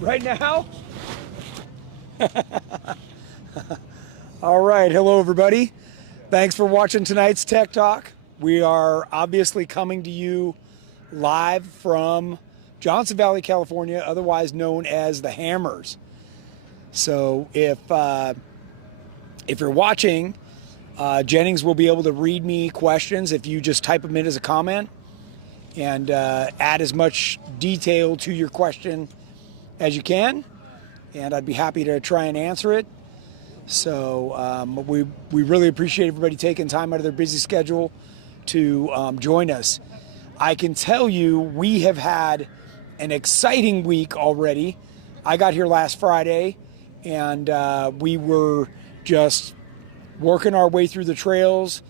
Right now? All right, hello everybody. Thanks for watching tonight's Tech Talk. We are obviously coming to you live from Johnson Valley, California, otherwise known as the Hammers. So if you're watching, Jennings will be able to read me questions if you just type them in as a comment and add as much detail to your question as you can, and I'd be happy to try and answer it. So we really appreciate everybody taking time out of their busy schedule to join us. I can tell you we have had an exciting week already. I got here last Friday, and we were just working our way through the trails.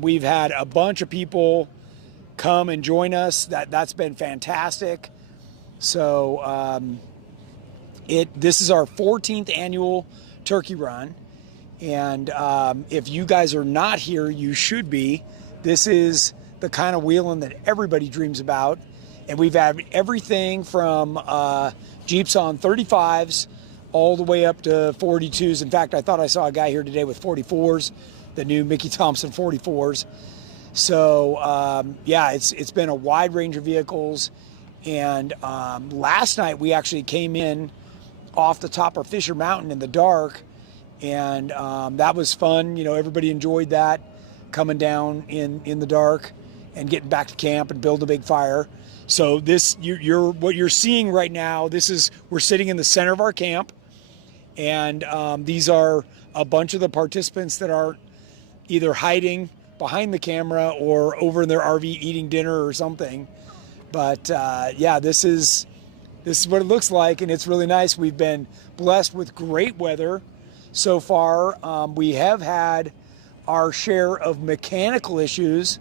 We've had a bunch of people come and join us. That's been fantastic. So this is our 14th annual turkey run, and if you guys are not here, you should be. This is the kind of wheeling that everybody dreams about, and we've had everything from Jeeps on 35s all the way up to 42s. In fact, I thought I saw a guy here today with 44s, the new Mickey Thompson 44s. So yeah, it's been a wide range of vehicles. And last night we actually came in off the top of Fisher Mountain in the dark, and that was fun. You know, everybody enjoyed that, coming down in the dark and getting back to camp and build a big fire. So this, what you're seeing right now, we're sitting in the center of our camp, and these are a bunch of the participants that are either hiding behind the camera or over in their RV eating dinner or something. But yeah, this is what it looks like, and it's really nice. We've been blessed with great weather so far. We have had our share of mechanical issues.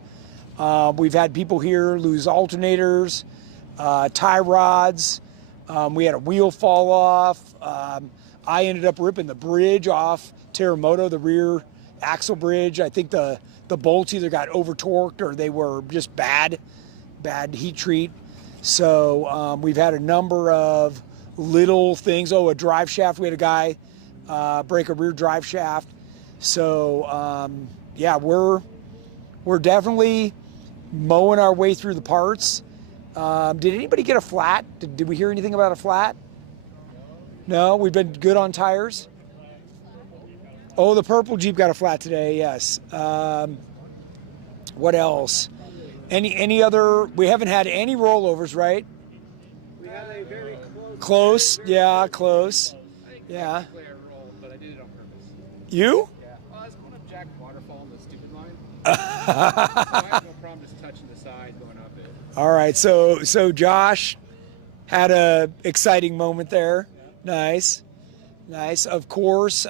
We've had people here lose alternators, tie rods. We had a wheel fall off. I ended up ripping the bridge off Terremoto, the rear axle bridge. I think the bolts either got over torqued or they were just bad heat treat. So we've had a number of little things. Oh, a drive shaft. We had a guy break a rear drive shaft. So yeah, we're definitely mowing our way through the parts. Did anybody get a flat? Did we hear anything about a flat? No, we've been good on tires. Oh, the purple Jeep got a flat today, yes. What else? Any other? We haven't had any rollovers, right? We had a very close. Yeah, close. Yeah. Roll, but I did it on purpose. You? Yeah. Well, I was going up Jack Waterfall on the stupid line. So I have no problem just touching the side going up it. All right. So Josh had a exciting moment there. Yeah. Nice. Of course,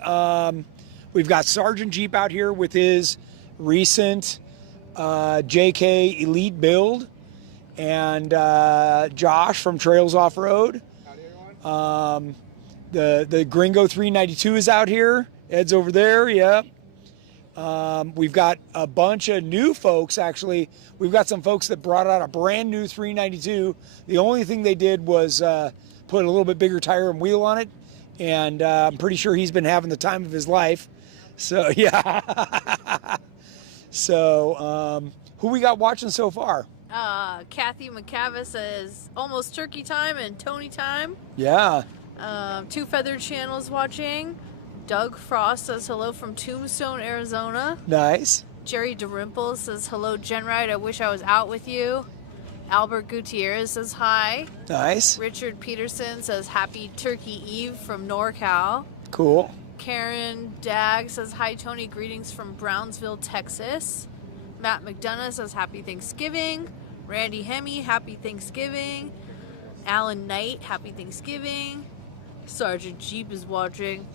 we've got Sergeant Jeep out here with his recent JK Elite build, and Josh from Trails Off Road. Howdy, everyone. The Gringo 392 is out here. Ed's over there. Yep. We've got a bunch of new folks. Actually, we've got some folks that brought out a brand new 392. The only thing they did was put a little bit bigger tire and wheel on it, and I'm pretty sure he's been having the time of his life. So yeah. So, who we got watching so far? Kathy McCavis says almost turkey time and Tony time. Yeah. Two Feathered Channels watching. Doug Frost says hello from Tombstone, Arizona. Nice. Jerry DeRimple says hello, GenRight. I wish I was out with you. Albert Gutierrez says hi. Nice. Richard Peterson says happy Turkey Eve from NorCal. Cool. Karen Dag says, hi, Tony. Greetings from Brownsville, Texas. Matt McDonough says, happy Thanksgiving. Randy Hemme, happy Thanksgiving. Alan Knight, happy Thanksgiving. Sergeant Jeep is watching.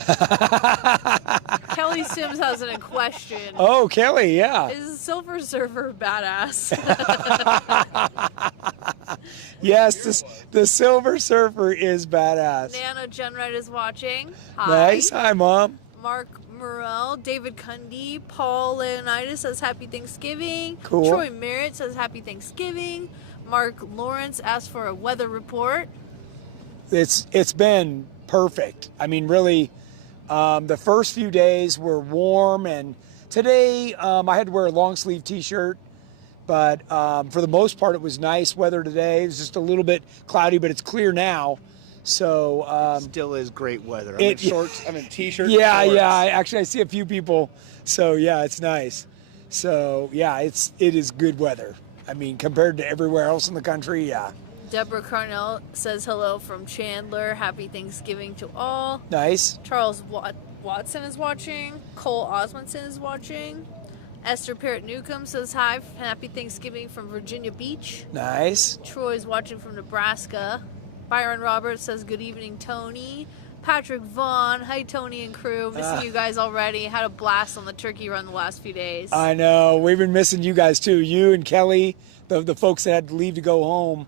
Kelly Sims has a question. Oh, Kelly, yeah. Is Silver Surfer badass? Yes, the Silver Surfer is badass. Nano GenRight is watching. Hi. Nice. Hi, Mom. Mark Morrell, David Cundy, Paul Leonidas says happy Thanksgiving. Cool. Troy Merritt says happy Thanksgiving. Mark Lawrence asked for a weather report. It's been perfect. I mean, really, the first few days were warm, and today I had to wear a long sleeve T-shirt. But for the most part, it was nice weather today. It was just a little bit cloudy, but it's clear now. So still is great weather. I'm in shorts. I'm in T-shirts. Yeah, shorts. yeah. I see a few people. So yeah, it's nice. So yeah, it is good weather. I mean, compared to everywhere else in the country, yeah. Deborah Carnell says hello from Chandler. Happy Thanksgiving to all. Nice. Charles Watson is watching. Cole Osmondson is watching. Esther Parrott Newcomb says hi. Happy Thanksgiving from Virginia Beach. Nice. Troy's watching from Nebraska. Byron Roberts says good evening, Tony. Patrick Vaughn, hi Tony and crew. Missing you guys already. Had a blast on the turkey run the last few days. I know. We've been missing you guys too. You and Kelly, the folks that had to leave to go home.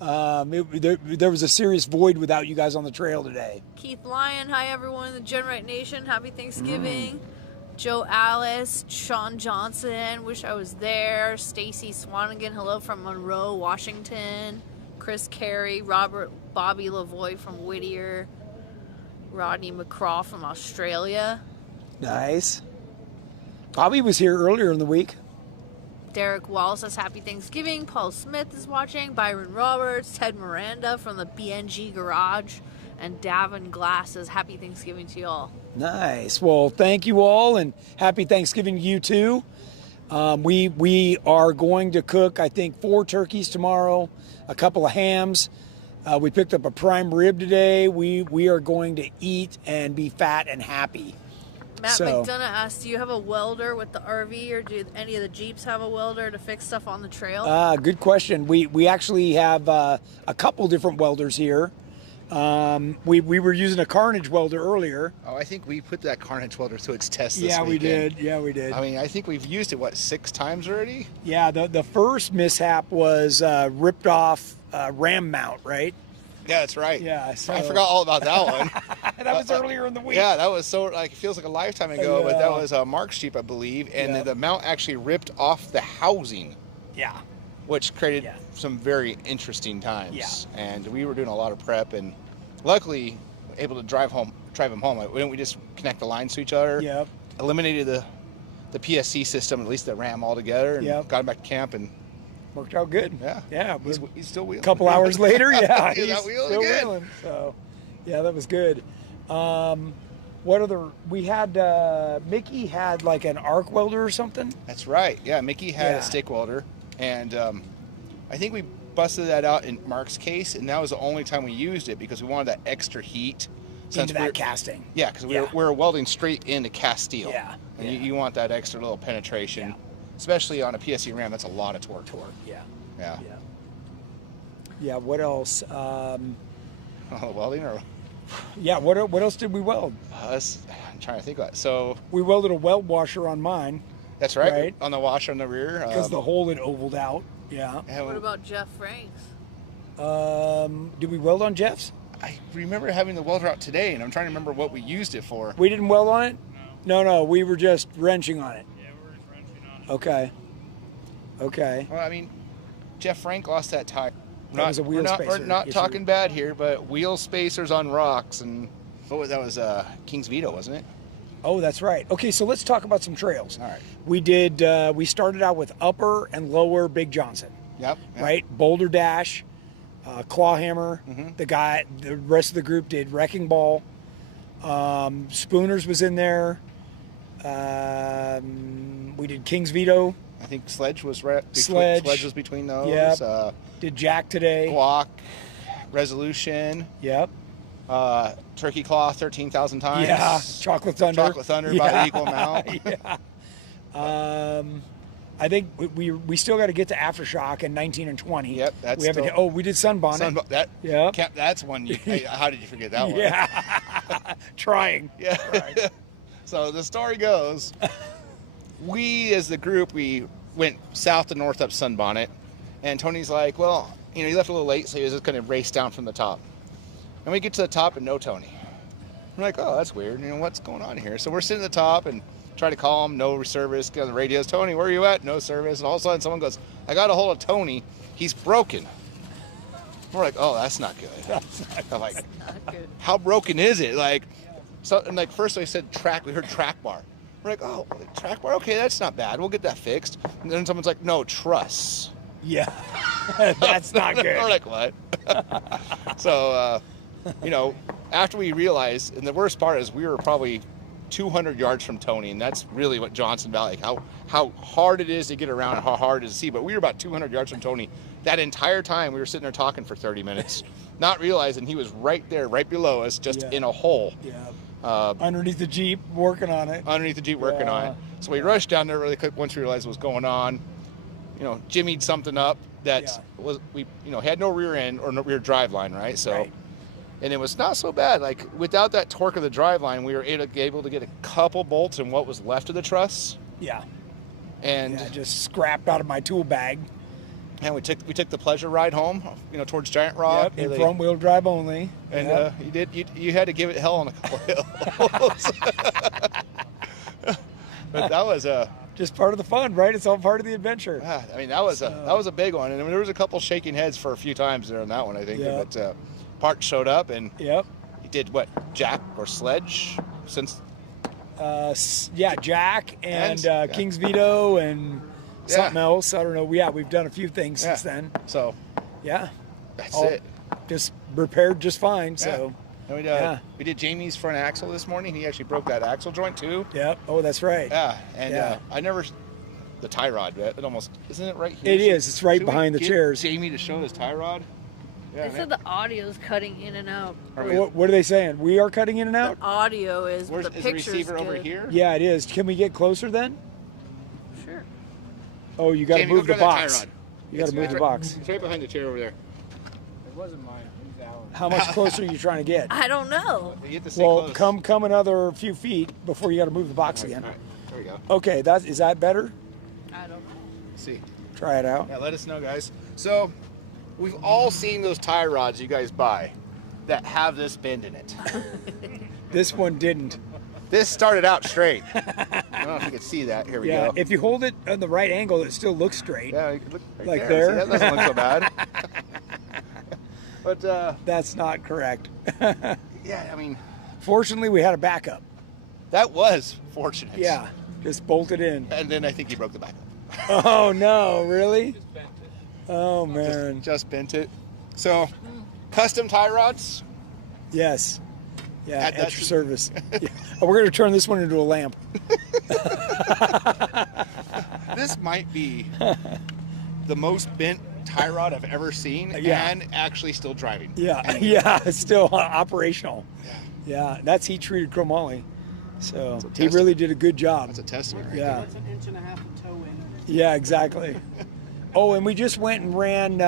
There was a serious void without you guys on the trail today. Keith Lyon, hi everyone in the GenRight Nation. Happy Thanksgiving. Joe Alice, Sean Johnson, wish I was there. Stacy Swanigan, hello from Monroe, Washington. Chris Carey, Bobby Lavoie from Whittier. Rodney McCraw from Australia. Nice. Bobby was here earlier in the week. Derek Wall says happy Thanksgiving. Paul Smith is watching. Byron Roberts. Ted Miranda from the BNG Garage. And Davin Glass says happy Thanksgiving to you all. Nice. Well, thank you all, and happy Thanksgiving to you too. We are going to cook, I think, 4 turkeys tomorrow, a couple of hams. We picked up a prime rib today. We are going to eat and be fat and happy. Matt McDonough asked, do you have a welder with the RV, or do any of the Jeeps have a welder to fix stuff on the trail? Good question. We actually have a couple different welders here. We were using a Carnage welder earlier. Oh, I think we put that Carnage welder to its test this Yeah, weekend. we did. Yeah, we did. I mean, I think we've used it, 6 times already? Yeah, the first mishap was ripped off ram mount, right? Yeah, that's right. Yeah, so I forgot all about that one. that was earlier in the week. Yeah, that was so, it feels like a lifetime ago, but that Yeah. was Mark's Jeep, I believe, and Yeah. the mount actually ripped off the housing, Yeah. which created Yeah. some very interesting times. Yeah. And we were doing a lot of prep, and luckily able to drive him home. Didn't we just connect the lines to each other? Yep. Eliminated the PSC system, at least the RAM altogether, and Yep. got him back to camp, and Worked out good. yeah, Yeah. he's still wheeling. A couple hours later, yeah, He's he's out wheeling still again. wheeling. So, yeah, that was good. What other? We had Mickey had like an arc welder or something. That's right. Yeah, Mickey had Yeah. a stick welder, and I think we busted that out in Mark's case, and that was the only time we used it because we wanted that extra heat. Into that casting. Yeah, because Yeah. we're welding straight into cast steel. Yeah, And yeah. You want that extra little penetration, Yeah. especially on a PSC RAM. That's a lot of torque. Yeah. Yeah. Yeah. Yeah. What else? Welding or Yeah. What else did we weld? I'm trying to think about it. So We welded a weld washer on mine that's right. Right. On the washer on the rear. because the hole had ovaled out. Yeah. What about Jeff Franks? Did we weld on Jeff's? I remember having the welder out today, and I'm trying to remember what we used it for. We didn't weld on it? No, we were just wrenching on it. Yeah, we're just wrenching on it. Okay. Okay. Well, I mean, Jeff Frank lost that tire. That was a wheel we're spacer not issue. talking bad here, but wheel spacers on rocks, and that was King's Veto, wasn't it? Oh, that's right. Okay, so let's talk about some trails. All right. We started out with upper and lower Big Johnson, Yep. right? Boulder Dash, Clawhammer. Mhm. The rest of the group did Wrecking Ball. Spooners was in there. We did King's Veto. I think Sledge was right. Sledge. Sledge was between those. Yep. Did Jack today. Guac, Resolution, Yep. Turkey Claw 13,000 times. Yeah. Chocolate Thunder. Chocolate Thunder by Yeah. equal amount. Yeah. I think we still got to get to Aftershock in 19 and 20. Yep, that's we haven't. still- Oh, we did Sunbonnet. Yep. That's one. How did you forget that one? Yeah. Trying. Yeah. So the story goes, we as the group, we went south to north up Sunbonnet, and Tony's like, well, he left a little late, so he was just going to race down from the top. And we get to the top and no Tony. We're like, oh, that's weird. What's going on here? So we're sitting at the top and try to call him, no service, get on the radios. Tony, where are you at? No service. And all of a sudden someone goes, I got a hold of Tony. He's broken. We're like, oh, that's not good. I'm like, Not good. how broken is it? Like, so, and like first I said track, we heard track bar. We're like, oh, track bar, okay, that's not bad. We'll get that fixed. And then someone's like, no, truss. Yeah. That's not good. We're like, what? So, you know, after we realized, and the worst part is we were probably 200 yards from Tony, and that's really what Johnson Valley, how hard it is to get around and how hard it is to see. But we were about 200 yards from Tony. That entire time we were sitting there talking for 30 minutes, not realizing he was right there, right below us, just Yeah. in a hole. Yeah. Underneath the Jeep, working on it. Underneath the Jeep working on it. So we rushed down there really quick once we realized what was going on. You know, jimmied something up that was, we, you know, had no rear end or no rear drive line, right? So, Right. and it was not so bad. Like without that torque of the drive line, we were able to get a couple bolts in what was left of the truss. Yeah. And Yeah, just scrapped out of my tool bag. and we took the pleasure ride home, you know, towards Giant Rock. Yep, in front wheel drive only. And Yep. you had to give it hell on a couple hills. But that was Just part of the fun, right? It's all part of the adventure. I mean, that was a big one, and there was a couple shaking heads for a few times there on that one, I think. Yeah. But Park showed up, and Yep. he did what, jack or sledge since. Yeah, Jack and yeah. King's Veto and Yeah. something else. I don't know. Yeah, we've done a few things Yeah. since then. So Yeah. that's All it. Just repaired just fine. So, And yeah. we did Jamie's front axle this morning. He actually broke that axle joint too. yep. Oh, that's right. Yeah, and Yeah. I never. The tie rod, it almost isn't it right here? It is. It's right Should we behind the get chairs. Jamie to show his tie rod. Yeah, They said the audio's cutting in and out. Are we- What are they saying? We are cutting in and out? Audio is, Where's but the is the picture's receiver good. over here? Yeah, it is. Can we get closer then? Sure. Oh, you got to Jamie, move go the grab that tie box. rod. You got to move the right- box. It's right behind the chair over there. It wasn't mine. It was Alan. How much closer are you trying to get? I don't know. You have to stay Well, close. come another few feet before you got to move the box All again. right, there we go. Okay, is that better? I don't know. Let's see. Try it out. Yeah, let us know, guys. So, we've all seen those tie rods you guys buy that have this bend in it. This one didn't. This started out straight. I don't know if you can see that. Here we Yeah, go. if you hold it on the right angle, it still looks straight. Yeah, you can look right Like See, there? that doesn't look so bad. But That's not correct. yeah, I mean, Fortunately, we had a backup. that was fortunate. Yeah, just bolted in. And then I think he broke the back. Oh no, really? Oh man. Just bent it. So, custom tie rods. Yes. Yeah, Add that at your to- service. Yeah. Oh, we're going to turn this one into a lamp. This might be the most bent tie rod I've ever seen, Yeah. and actually still driving. Yeah, And yeah, it's still operational. Yeah, that's heat treated chromoly. So a he test. really did a good job. That's a testament. Right Yeah, That's an inch and a half of toe in. yeah, exactly. Oh, and we just went and ran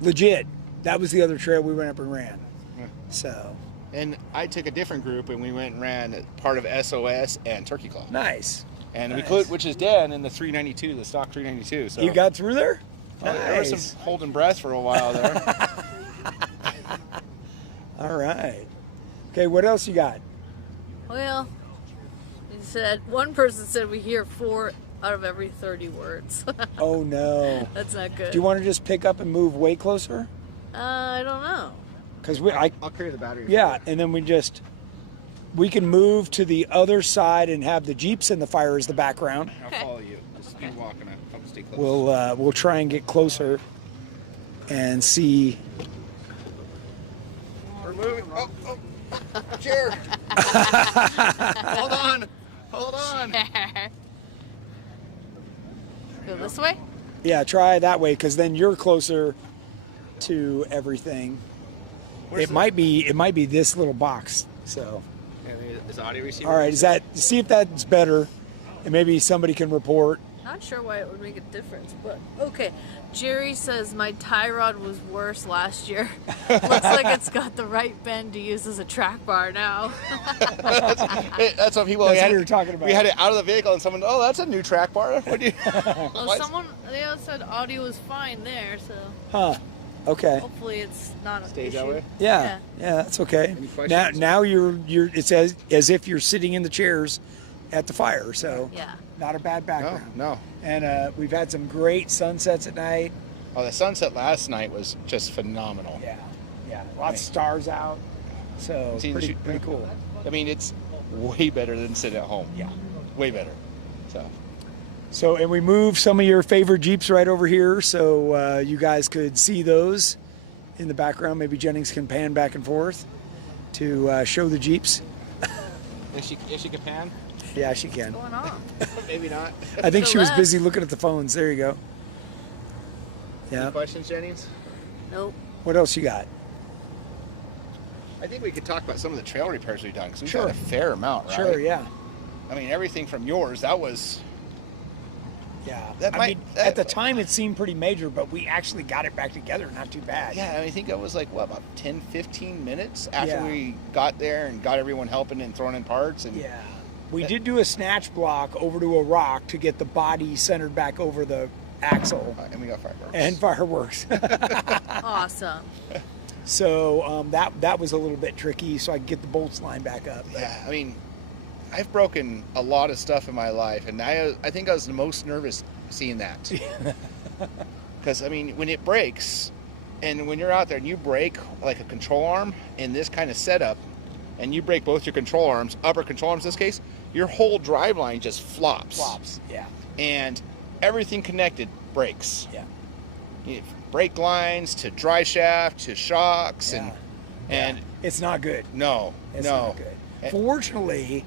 Legit. That was the other trail we went up and ran. Yeah. So And I took a different group, and we went and ran part of SOS and Turkey Club. nice. And we Nice. could, which is Dan in the 392, the stock 392. So You got through there? there was some holding breath for a while there. All right. Okay, what else you got? Well, he said one person said we hear 4 out of every 30 words. Oh no. That's not good. Do you want to just pick up and move way closer? I don't know. Because I'll carry the battery. yeah, and then we can move to the other side and have the Jeeps in the fire as the background. I'll Okay. follow you. Just keep walking. I'll stay close. We'll try and get closer and see. We're moving. Oh, chair. Hold on. Go this way? Yeah, try that way because then you're closer to everything. Where's It might be this little box. So, Is the audio receiver? all right, see if that's better, and maybe somebody can report. Not sure why it would make a difference, but okay. Jerry says my tie rod was worse last year. Looks like it's got the right bend to use as a track bar now. That's what people. That's we had what we were it- talking about. We had it out of the vehicle, and someone, oh, that's a new track bar. What do you? Well, What? someone they all said audio was fine there, so Huh? Okay. hopefully it's not an Stays issue. that way? Yeah, that's okay. Any questions? Now you're it's as if you're sitting in the chairs at the fire. So Yeah. not a bad No, background. no. And we've had some great sunsets at night. Oh, the sunset last night was just phenomenal. Yeah, yeah. Lots of stars out. So See the pretty, shoot- pretty cool. I mean, it's way better than sitting at home. Yeah. Way better. So, and we moved some of your favorite Jeeps right over here so you guys could see those in the background. Maybe Jennings can pan back and forth to show the Jeeps. If she can pan? Yeah, she can. What's going on? Maybe not. I think To she was left. busy looking at the phones. There you go. Yeah. Questions, Jennings? Nope. What else you got? I think we could talk about some of the trail repairs we've done because we've Sure. done a fair amount, right? Sure, yeah. I mean, everything from yours, that was... Yeah. That I might- mean, that- at the time it seemed pretty major, but we actually got it back together. Not too bad. Yeah, I think it was like, what, about 10, 15 minutes after Yeah. we got there and got everyone helping and throwing in parts. And Yeah. We did do a snatch block over to a rock to get the body centered back over the axle and we got fireworks. and fireworks. Awesome. So that was a little bit tricky, so I could get the bolts lined back up. But Yeah, I mean, I've broken a lot of stuff in my life, and I think I was the most nervous seeing that. Because, I mean, when it breaks, and when you're out there and you break like a control arm in this kind of setup, and you break both your control arms, upper control arms in this case, your whole drive line just flops. yeah, And everything connected breaks. yeah. You know, brake lines to drive shaft to shocks Yeah. and It's not good. no, It's no. not good. Fortunately,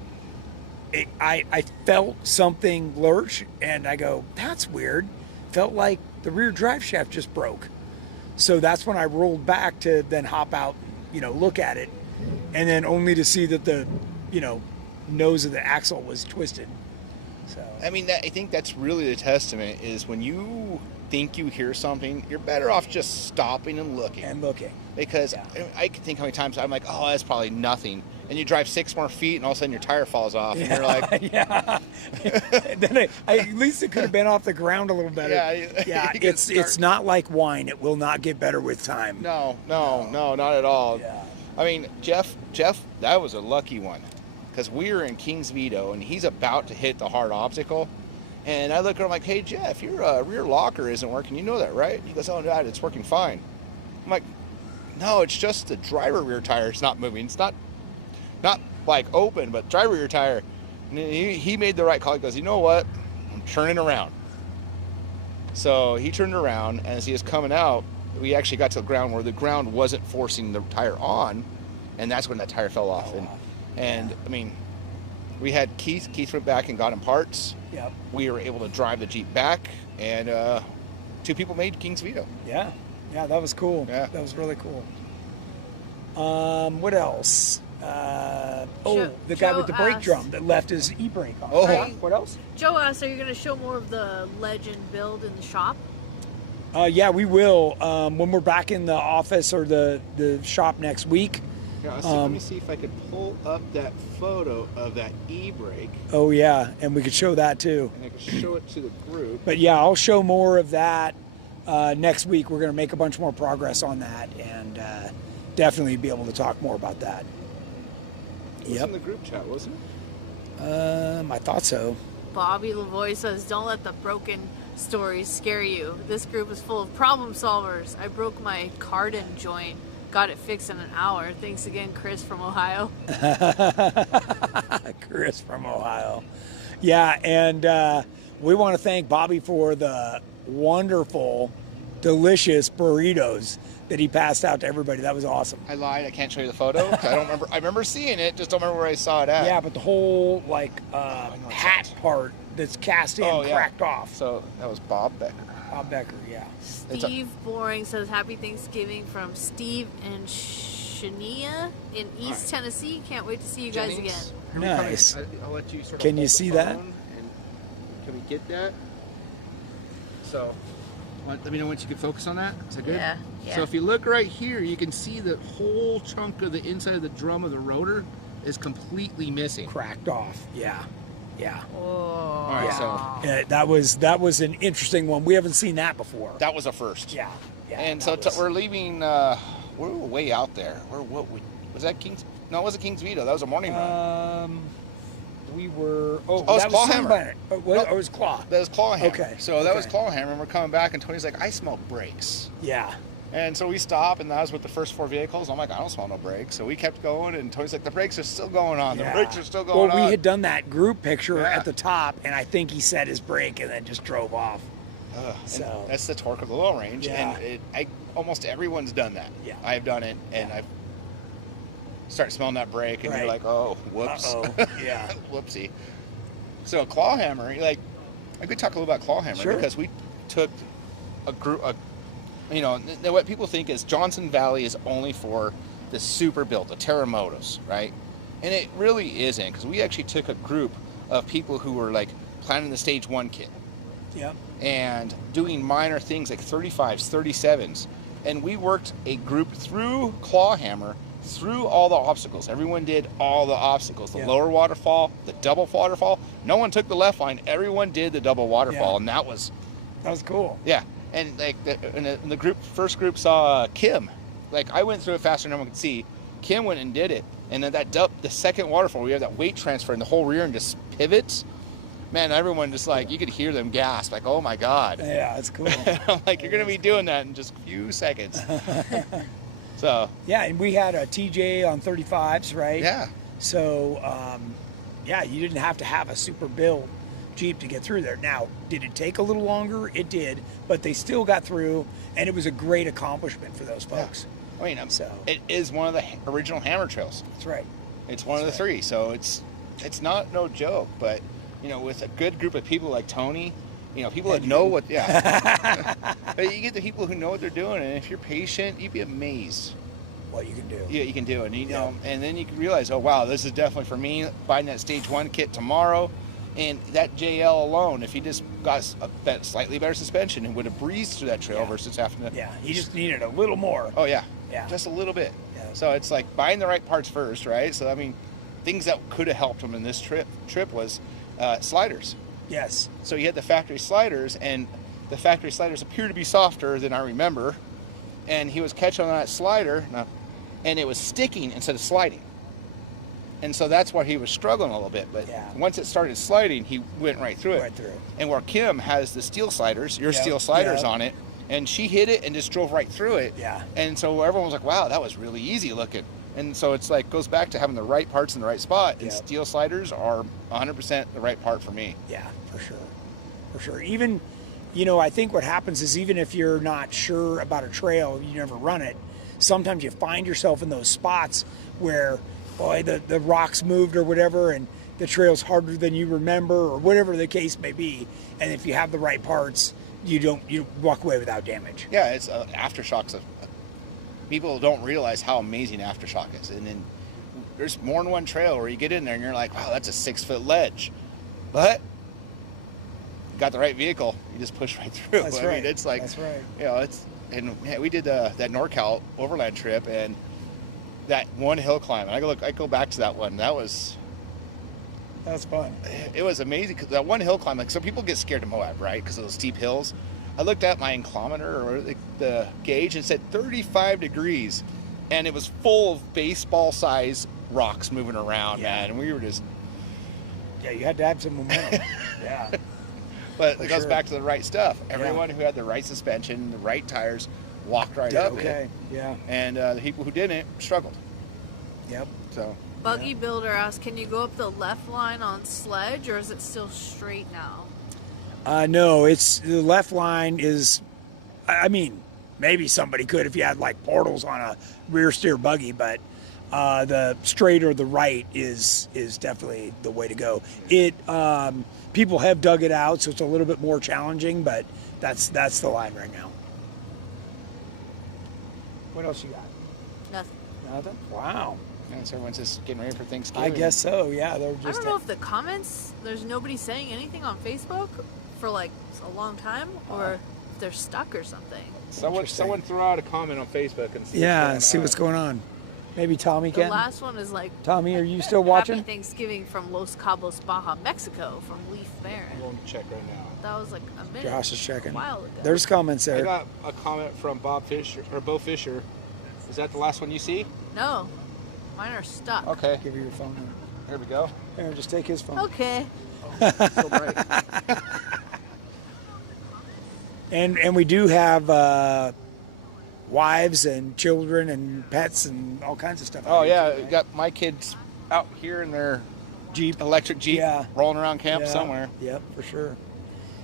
I felt something lurch, and I go, that's weird. Felt like the rear drive shaft just broke. So that's when I rolled back to then hop out, look at it, and then only to see that the, nose of the axle was twisted. So I mean, I think that's really the testament is when you think you hear something, you're better off just stopping and looking. and looking. Because Yeah. I can think how many times I'm like, oh, that's probably nothing. And you drive 6 more feet and all of a sudden your tire falls off. And you're like, yeah. Then at least it could have been off the ground a little better. Yeah, Yeah. you can It's start- not like wine. It will not get better with time. no, not at all. Yeah. I mean, Jeff, that was a lucky one. Because we were in Kings Vito and he's about to hit the hard obstacle. And I look at him like, hey, Jeff, your rear locker isn't working. You know that, right? He goes, oh, Dad, it's working fine. I'm like, no, it's just the driver rear tire is not moving. It's not like open, but driver rear tire. And he made the right call. He goes, you know what? I'm turning around. So he turned around, and as he was coming out, we actually got to the ground where the ground wasn't forcing the tire on, and that's when that tire fell off. And I mean, we had Keith. Keith went back and got him parts. Yep. We were able to drive the Jeep back, and 2 people made Kings Vito. Yeah. Yeah, that was cool. Yeah. That was really cool. What else? The guy with the brake asked- drum that left his e-brake on. Oh. Right? What else? Joe asked, are you going to show more of the Legend build in the shop? Yeah, we will. When we're back in the office or the shop next week. Yeah, let me see if I could pull up that photo of that e-brake, Oh, yeah. And we could show that too. and I can show it to the group. But yeah, I'll show more of that next week. We're going to make a bunch more progress on that and definitely be able to talk more about that. It was in the group chat, wasn't it? I thought so. Bobby Lavoie says, don't let the broken stories scare you. This group is full of problem solvers. I broke my cardan joint. Got it fixed in an hour. Thanks again, Chris from Ohio. Chris from Ohio. Yeah, and we want to thank Bobby for the wonderful, delicious burritos that he passed out to everybody. That was awesome. I lied. I can't show you the photo. 'Cause I don't remember. I remember seeing it. Just don't remember where I saw it at. Yeah, but the whole hat part that's cast in Oh, yeah. cracked off. So that was Bob Becker. Bob Becker, yeah. Steve Boring says, happy Thanksgiving from Steve and Shania in East Tennessee. Can't wait to see you guys again. Nice. I'll let you sort of Can you hold the see that? phone, and can we get that? So, let me know once you can focus on that. Is that good? Yeah. So if you look right here, you can see the whole chunk of the inside of the drum of the rotor is completely missing. Cracked off. Yeah. Yeah. Oh. All right, so Yeah, that was an interesting one. We haven't seen that before. that was a first. Yeah. Yeah. And that so was- we're leaving. We're way out there. Was that Kings? No, it wasn't Kings Vito. That was a morning run. we were. Oh, Oh, it's that claw was hammer. Sunbonnet. Oh, No. it was claw. That was claw hammer. Okay. So that was Okay. claw hammer, and we're coming back, and Tony's like, I smell brakes. Yeah. And so we stop, and that was with the first 4 vehicles. I'm like, I don't smell no brakes. So we kept going, and Tony's like, the brakes are still going on. Yeah. The brakes are still going on. Well, we had done that group picture Yeah. at the top, and I think he set his brake and then just drove off. And So- that's the torque of the low range. Yeah. And almost everyone's done that. Yeah. I've done it, and I've started smelling that brake, and Right. you're like, oh, whoops. Uh-oh. Yeah. Whoopsie. So claw hammer, like, I could talk a little about claw hammer Sure. because we took a group, what people think is Johnson Valley is only for the super built, the Terremotos, right? And it really isn't, because we actually took a group of people who were like planning the stage 1 kit Yep. and doing minor things like 35s, 37s. And we worked a group through claw hammer, through all the obstacles. Everyone did all the obstacles. The Yeah. lower waterfall, the double waterfall. No one took the left line. Everyone did the double waterfall. Yeah. And that was, That was cool. yeah. And like the group, first group saw Kim. Like I went through it faster than anyone could see. Kim went and did it. And then the second waterfall, we have that weight transfer and the whole rear end just pivots. Man, everyone just like, you could hear them gasp, like, oh my God. Yeah, that's cool. I'm like, you're going to be doing that in just a few seconds. So, Yeah, and we had a TJ on 35s, right? yeah. So, yeah, you didn't have to have a super built Jeep to get through there. Now, did it take a little longer? It did, but they still got through, and it was a great accomplishment for those folks. I mean, So- it is one of the original hammer trails. That's right. It's one of the 3. So it's not no joke, but, with a good group of people like Tony, people that know what, yeah. But you get the people who know what they're doing, and if you're patient, you'd be amazed. What you can do. Yeah, you can do it. And, Yeah. and then you can realize, oh, wow, this is definitely for me, buying that stage 1 kit tomorrow. And that JL alone, if he just got a slightly better suspension, and would have breezed through that trail Yeah. versus having to. Yeah, he just needed a little more. Oh, yeah. Yeah. Just a little bit. Yeah. So it's like buying the right parts first, right? So, I mean, things that could have helped him in this trip was sliders. Yes. So he had the factory sliders, and the factory sliders appear to be softer than I remember. And he was catching on that slider, and it was sticking instead of sliding. And so that's why he was struggling a little bit. But Yeah. once it started sliding, he went right through it. Right through it. And where Kim has the steel sliders, your Yep, steel sliders yep. on it, and she hit it and just drove right through it. Yeah. And so everyone was like, wow, that was really easy looking. And so it's like, goes back to having the right parts in the right spot. And Yep. steel sliders are 100% the right part for me. Yeah, for sure. For sure. Even, I think what happens is even if you're not sure about a trail, you never run it, sometimes you find yourself in those spots where, boy, the rocks moved or whatever, and the trail's harder than you remember or whatever the case may be. And if you have the right parts, you walk away without damage. Yeah, it's aftershocks. People don't realize how amazing aftershock is. And then there's more than one trail where you get in there and you're like, wow, that's a 6-foot ledge. But you got the right vehicle, you just push right through. That's I right. mean, it's like, That's right. and yeah, we did that NorCal overland trip, and that one hill climb. And I go back to that one. That's fun. It was amazing because that one hill climb, like, so people get scared of Moab, right? Because of those steep hills. I looked at my inclometer or the gauge and said 35 degrees, and it was full of baseball size rocks moving around, Yeah. man. And we were just, Yeah, you had to have some momentum. Yeah. but For it goes sure. back to the right stuff. Everyone who had the right suspension, the right tires, walked right Did up okay. it. Yeah. And the people who didn't struggled. Yep. So Buggy Builder asks, can you go up the left line on sledge, or is it still straight now? No, it's the left line is, I mean, maybe somebody could if you had like portals on a rear steer buggy, but the straight or the right is definitely the way to go. It people have dug it out, so it's a little bit more challenging, but that's the line right now. What else you got? Nothing. Nothing. Wow. yeah, so everyone's just getting ready for Thanksgiving. I guess so. Yeah, they're I just. don't know if the comments, there's nobody saying anything on Facebook for like a long time, or if they're stuck or something. Someone throw out a comment on Facebook and see See what's going on. Maybe Tommy The can. last one is like, Tommy, are you still Happy watching? Thanksgiving from Los Cabos, Baja, Mexico, from Leaf Baron. We'll check right now. That was like a minute. Josh is checking. A while ago. There's comments I there. got a comment from Bo Fisher. Is that the last one you see? No, mine are stuck. Okay. Give you your phone number. Here we go. Aaron, just take his phone. Okay. So bright. And we do have wives and children and pets and all kinds of stuff. Oh out here yeah, too, right? got my kids out here in their Jeep. electric Jeep, Yeah. rolling around camp Yeah. somewhere. Yep, for sure.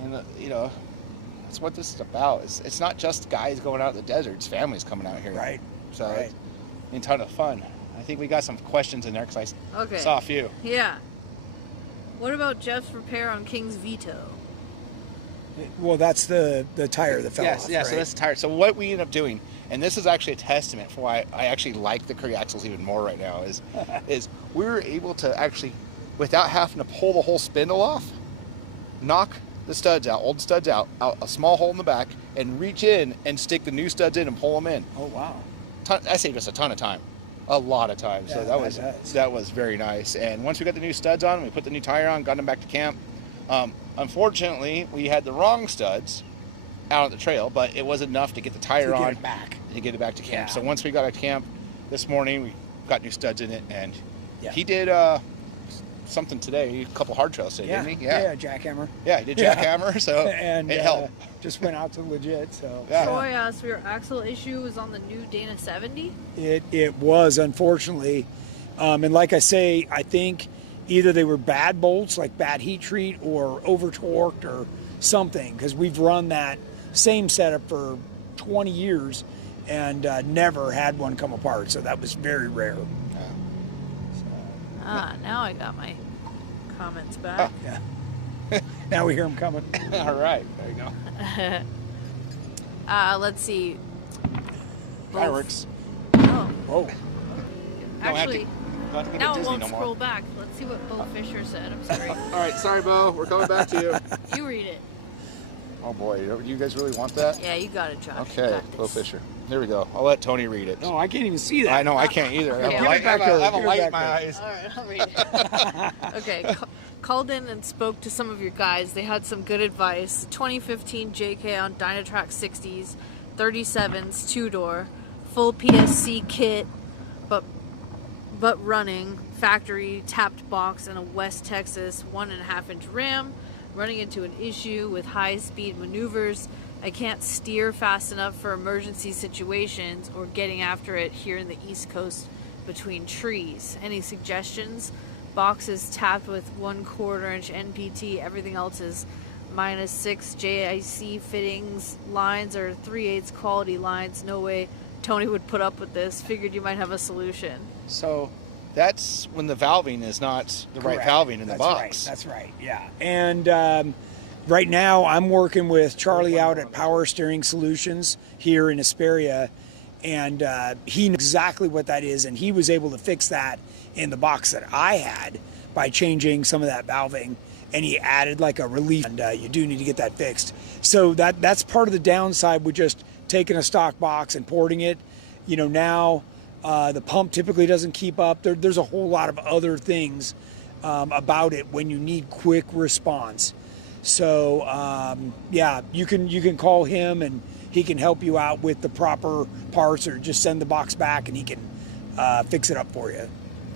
And you know, that's what this is about. It's not just guys going out in the desert. It's families coming out here. Right. So Right. it's a ton of fun. I think we got some questions in there because I Okay. saw a few. Yeah. What about Jeff's repair on King's Veto? Well, that's the tire that fell Yes, off. yeah. right? So that's tired. So what we end up doing, and this is actually a testament for why I actually like the Curry axles even more right now, is we were able to actually, without having to pull the whole spindle off, knock the studs out, old studs out a small hole in the back, and reach in and stick the new studs in and pull them in. Oh wow. I saved us a ton of time, a lot of time. So Yeah, that was very nice. And once we got the new studs on, we put the new tire on, got them back to camp. Unfortunately, we had the wrong studs out on the trail, but it was enough to get the tire To on get it back. to get it back to camp. Yeah. So once we got to camp this morning, we got new studs in it, and Yeah. he did something today, a couple hard trails today, Yeah. didn't he? Yeah, jackhammer. Yeah, he did Yeah. jackhammer, so And it helped. just went out to legit. So Yeah. Troy asked, your axle issue was on the new Dana 70? It was, unfortunately, and like I say, I think either they were bad bolts, like bad heat treat, or over torqued or something. Because we've run that same setup for 20 years and never had one come apart. So that was very rare. Now I got my comments back. Yeah. Now we hear them coming. All right, there you go. Let's see. Fireworks. Oh, Whoa. actually, Don't have to go now to it Disney won't no more. scroll back. Let's see what Bo Fisher said. I'm sorry. All right, sorry, Bo. We're coming back to you. You read it. Oh boy, you guys really want that? Yeah, you got it, Josh. You Okay, got Bo this. Here we go. I'll let Tony read it. No, I can't even see that. I know, I can't either. Okay, I Give it back have there, a give it light back in my there. eyes. All right, I'll read it. Okay, called in and spoke to some of your guys. They had some good advice. 2015 JK on Dynatrack 60s, 37s, two-door, full PSC kit, but running, factory tapped box, and a West Texas 1.5-inch ram. Running into an issue with high-speed maneuvers. I can't steer fast enough for emergency situations or getting after it here in the East Coast between trees. Any suggestions? Box is tapped with 1/4-inch NPT. Everything else is -6 JIC fittings. Lines are 3/8 quality lines. No way Tony would put up with this. Figured you might have a solution. So that's when the valving is not the right Correct. valving in the That's box. Right. That's right. Yeah. And right now I'm working with Charlie out at Power Steering Solutions here in Hesperia, and he knew exactly what that is, and he was able to fix that in the box that I had by changing some of that valving, and he added like a relief, and you do need to get that fixed. So that's part of the downside with just taking a stock box and porting it. You know, now the pump typically doesn't keep up. There's a whole lot of other things about it when you need quick response. So yeah, you can call him and he can help you out with the proper parts, or just send the box back and he can fix it up for you.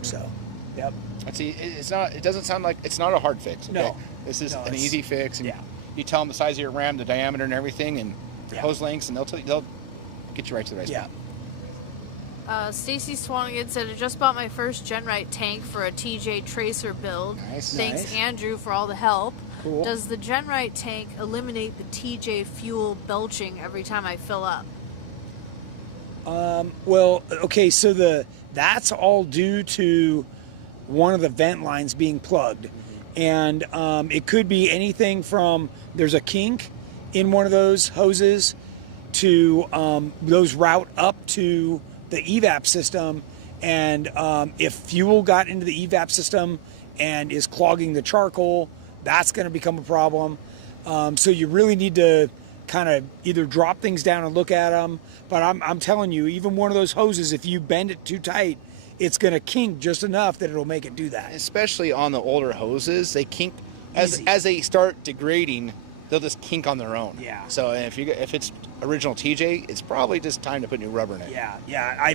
So, yep. See, it doesn't sound like it's not a hard fix. Okay? No. This is No, an it's- easy fix. And yeah. you tell them the size of your ram, the diameter, and everything, and your Yeah. hose lengths, and they'll get you right to the right Yeah. spot. Stacy Swanigan said, I just bought my first GenRight tank for a TJ Tracer build. Nice. Thanks, Nice. Andrew, for all the help. Cool. Does the GenRight tank eliminate the TJ fuel belching every time I fill up? Well, okay, so that's all due to one of the vent lines being plugged. And it could be anything from there's a kink in one of those hoses to those route up to the evap system. And if fuel got into the evap system and is clogging the charcoal, that's going to become a problem. So you really need to kind of either drop things down and look at them. But I'm telling you, even one of those hoses, if you bend it too tight, it's going to kink just enough that it'll make it do that. Especially on the older hoses, they kink Easy. as they start degrading. They'll just kink on their own. Yeah. So if it's original TJ, it's probably just time to put new rubber in it. Yeah.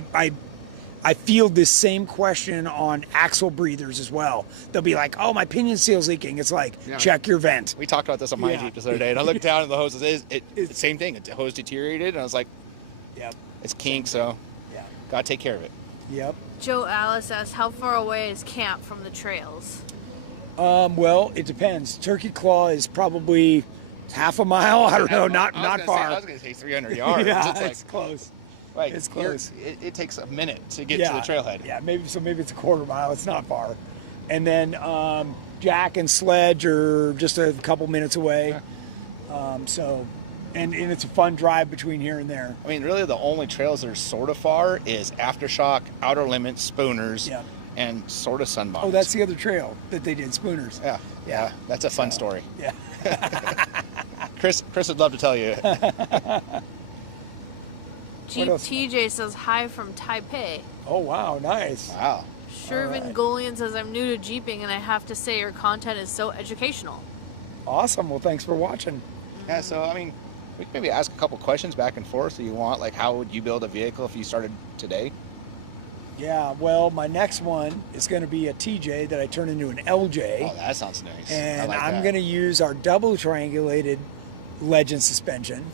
I field this same question on axle breathers as well. They'll be like, "Oh, my pinion seal's leaking." It's like, check your vent. We talked about this on my Jeep this other day, and I looked down and the hose is the same thing. The hose deteriorated, and I was like, Yep. it's kink, so gotta take care of it. Yep. Joe Alice asks, how far away is camp from the trails? Well, it depends. Turkey Claw is probably half a mile. I don't know, not far. I was gonna say 300 yards. Yeah, it's close. Like It's close. It takes a minute to get to the trailhead. Yeah, maybe it's a quarter mile. It's not far. And then Jack and Sledge are just a couple minutes away. And it's a fun drive between here and there. I mean, really, the only trails that are sort of far is Aftershock, Outer Limits, Spooners, and sort of Sunbonnet. Oh, that's the other trail that they did, Spooners. Yeah. That's a fun story. Yeah. Chris would love to tell you. Jeep TJ says, hi from Taipei. Oh, wow, nice. Wow. Shervin Golian says, I'm new to Jeeping, and I have to say your content is so educational. Awesome. Well, thanks for watching. Yeah, so, I mean, we can maybe ask a couple questions back and forth if you want. Like, how would you build a vehicle if you started today? Yeah, well, my next one is going to be a TJ that I turn into an LJ. Oh, that sounds nice. And I'm going to use our double triangulated Legend suspension.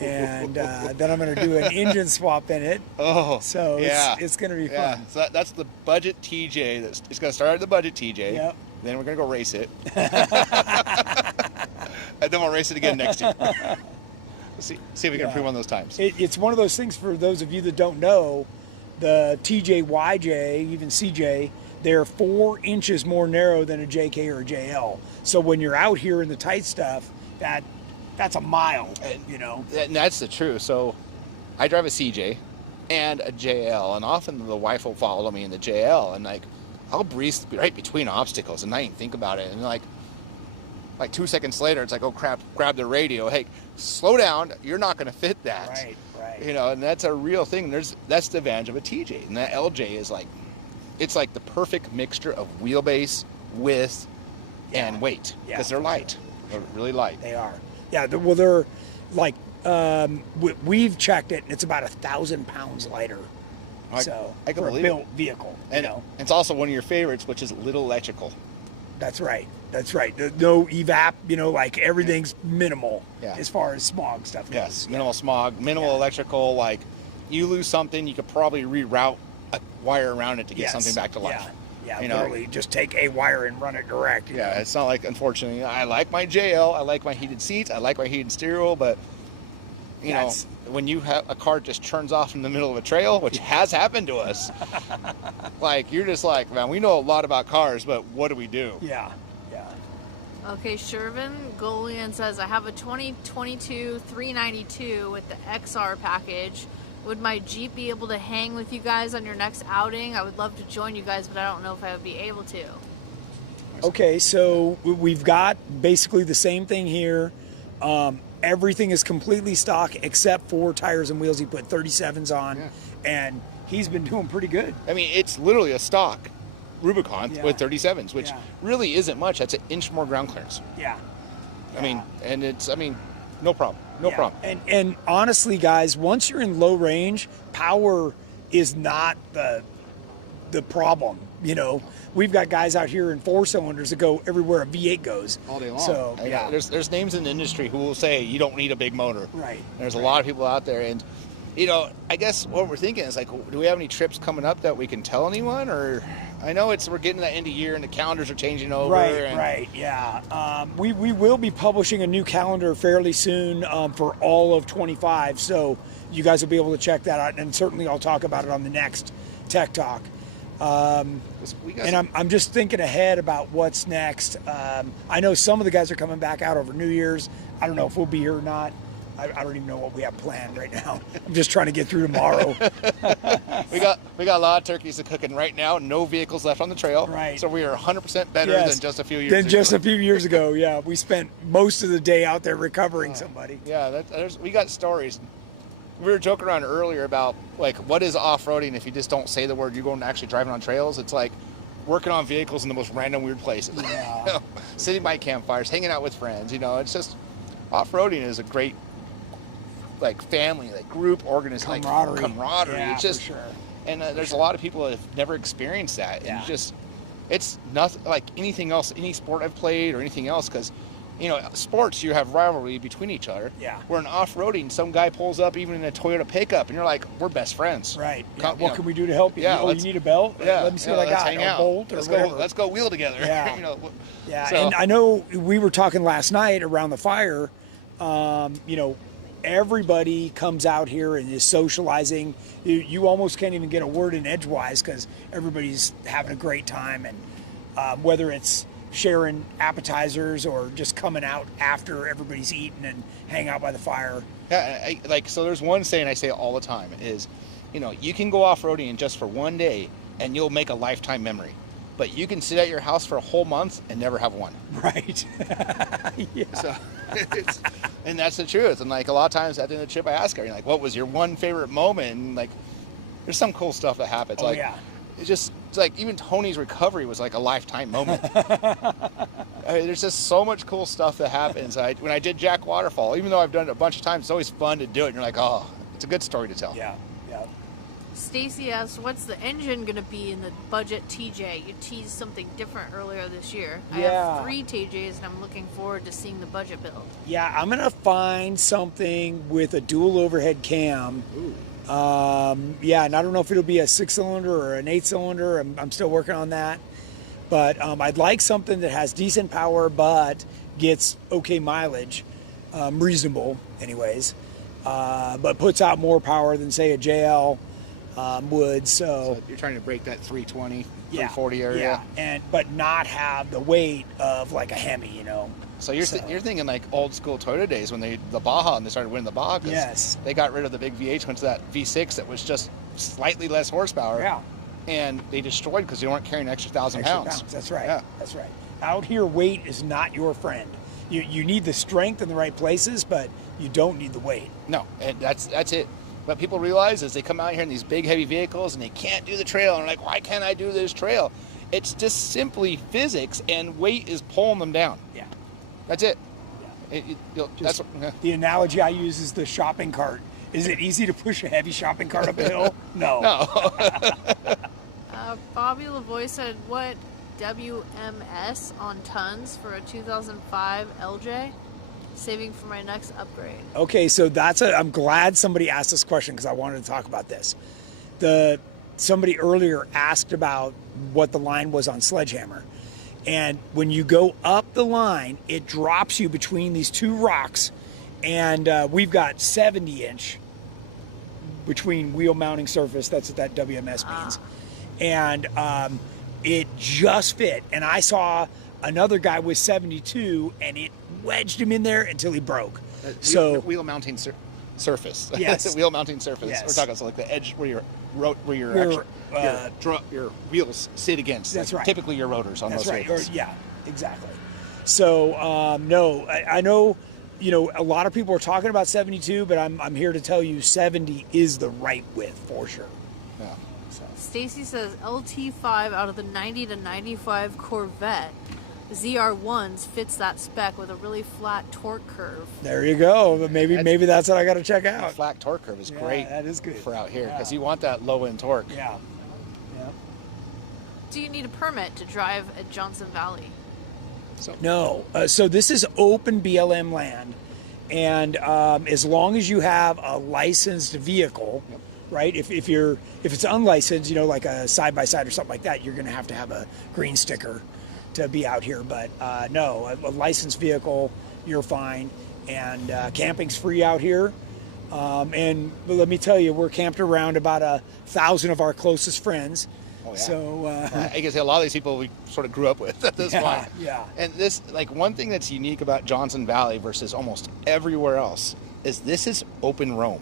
And then I'm going to do an engine swap in it. Oh, so it's going to be fun. So that's the budget TJ. It's going to start at the budget TJ. Yep. Then we're going to go race it. And then we'll race it again next year. See if we can improve on those times. It's one of those things for those of you that don't know, the TJ, YJ, even CJ, they're 4 inches more narrow than a JK or a JL. So when you're out here in the tight stuff, that's a mile, you know. And that's the truth. So I drive a CJ and a JL, and often the wife will follow me in the JL, and like I'll breeze right between obstacles and not even think about it. And like 2 seconds later, it's like, oh crap, grab the radio. Hey, slow down. You're not going to fit that. Right. You know, and that's a real thing. That's the advantage of a TJ. And that LJ is like, it's like the perfect mixture of wheelbase, width, and weight. Because they're light. They're really light. They are. Yeah, well, they're like, we've checked it, and it's about 1,000 pounds lighter. I can for a believe built vehicle, and you know. It's also one of your favorites, which is little electrical. That's right. No evap, you know, like everything's minimal as far as smog stuff goes. Yes, minimal smog, minimal electrical. Like, you lose something, you could probably reroute a wire around it to get something back to life. Yeah, you literally just take a wire and run it direct. You know? It's not like, unfortunately, I like my JL, I like my heated seats, I like my heated steering wheel, but you know, when you have a car just turns off in the middle of a trail, which has happened to us, like, you're just like, man, we know a lot about cars, but what do we do? Yeah. Okay, Shervin Golian says, I have a 2022 392 with the XR package. Would my Jeep be able to hang with you guys on your next outing? I would love to join you guys, but I don't know if I would be able to. Okay, so we've got basically the same thing here. Everything is completely stock except for tires and wheels. He put 37s on, and he's been doing pretty good. I mean, it's literally a stock Rubicon with 37s, which really isn't much. That's an inch more ground clearance. I mean, and no problem. No problem. And honestly, guys, once you're in low range, power is not the problem. You know, we've got guys out here in 4 cylinders that go everywhere a V8 goes all day long. So there's names in the industry who will say you don't need a big motor. Right. There's a lot of people out there, and you know, I guess what we're thinking is like, do we have any trips coming up that we can tell anyone? Or I know we're getting to that end of year and the calendars are changing over. Right. Yeah. We will be publishing a new calendar fairly soon for all of 25. So you guys will be able to check that out, and certainly I'll talk about it on the next Tech Talk. And I'm just thinking ahead about what's next. I know some of the guys are coming back out over New Year's. I don't know if we'll be here or not. I don't even know what we have planned right now. I'm just trying to get through tomorrow. we got a lot of turkeys cooking right now. No vehicles left on the trail. Right. So we are 100% better than just a few years ago. Just a few years ago, yeah. We spent most of the day out there recovering somebody. Yeah, we got stories. We were joking around earlier about, like, what is off-roading if you just don't say the word, you're going to actually driving on trails. It's like working on vehicles in the most random, weird places. Yeah. You know, sitting by campfires, hanging out with friends. You know, it's just, off-roading is a great, like, family, like, group, organization, camaraderie. Like, camaraderie. Yeah, it's just, for sure. And there's a lot of people that have never experienced that. And it's nothing like anything else, any sport I've played or anything else, because, you know, sports, you have rivalry between each other. Yeah. Where in off-roading, some guy pulls up even in a Toyota pickup, and you're like, we're best friends. Right. Yeah. What can we do to help you? Yeah, Oh, you need a belt? Yeah. Let me see what I let's got. hang Or out. bolt or whatever. Let's go wheel together. Yeah. You know, Yeah, so- and I know we were talking last night around the fire. You know, everybody comes out here and is socializing. You almost can't even get a word in edgewise because everybody's having a great time. And whether it's sharing appetizers or just coming out after everybody's eaten and hang out by the fire. Yeah, so there's one saying I say all the time is, you know, you can go off-roading just for one day and you'll make a lifetime memory. But you can sit at your house for a whole month and never have one. Right. Yeah. So, and that's the truth. And like a lot of times at the end of the trip, I ask her, like, what was your one favorite moment? And like, there's some cool stuff that happens. Oh, like, yeah. it's like even Tony's recovery was like a lifetime moment. I mean, there's just so much cool stuff that happens. When I did Jack Waterfall, even though I've done it a bunch of times, it's always fun to do it. And you're like, oh, it's a good story to tell. Yeah. Yeah. Stacy asks, what's the engine going to be in the budget TJ? You teased something different earlier this year. I Yeah. have 3 TJs, and I'm looking forward to seeing the budget build. Yeah, I'm going to find something with a dual overhead cam. Ooh. Yeah, and I don't know if it'll be a 6-cylinder or an 8-cylinder. I'm still working on that. But I'd like something that has decent power but gets okay mileage, reasonable anyways, but puts out more power than, say, a JL would. So You're trying to break that 320, yeah, 340 area. Yeah, but not have the weight of like a Hemi, you know. So you're thinking like old school Toyota days when the Baja and they started winning the Baja. 'Cause Yes. They got rid of the big V8, went to that V6 that was just slightly less horsepower. Yeah. And they destroyed because they weren't carrying an extra 1,000 pounds. That's right. Yeah. That's right. Out here, weight is not your friend. You need the strength in the right places, but you don't need the weight. No, and that's it. What people realize is they come out here in these big heavy vehicles and they can't do the trail. And they're like, why can't I do this trail? It's just simply physics, and weight is pulling them down. Yeah. That's it. Just the analogy I use is the shopping cart. Is it easy to push a heavy shopping cart up a hill? No. No. Bobby Lavoie said, what WMS on tons for a 2005 LJ? Saving for my next upgrade. Okay, so I'm glad somebody asked this question because I wanted to talk about this. Somebody earlier asked about what the line was on Sledgehammer. And when you go up the line, it drops you between these two rocks. And we've got 70-inch between wheel mounting surface. That's what that WMS means. And it just fit. And I saw another guy with 72, and it wedged him in there until he broke. Wheel mounting surface. Yes. Wheel mounting surface. Yes. We're talking so like the edge where your wheels sit against. That's like right. Typically your rotors on That's those right. vehicles. Yeah, exactly. So no, I know, you know, a lot of people are talking about 72, but I'm here to tell you 70 is the right width for sure. Yeah. Stacy says LT5 out of the 90 to 95 Corvette ZR1s fits that spec with a really flat torque curve. There you go. Maybe that's what I got to check The out. flat torque curve is Yeah, great. that is good. For out here because Yeah. you want that low end torque. Yeah. Yeah. Do you need a permit to drive at Johnson Valley? No. So this is open BLM land, and as long as you have a licensed vehicle, right? If it's unlicensed, you know, like a side by side or something like that, you're going to have a green sticker to be out here. But no, a licensed vehicle, you're fine. And camping's free out here. And let me tell you, we're camped around about 1,000 of our closest friends. Oh, yeah. So I guess a lot of these people we sort of grew up with at this point. Yeah. And this, like, one thing that's unique about Johnson Valley versus almost everywhere else is this is open roam.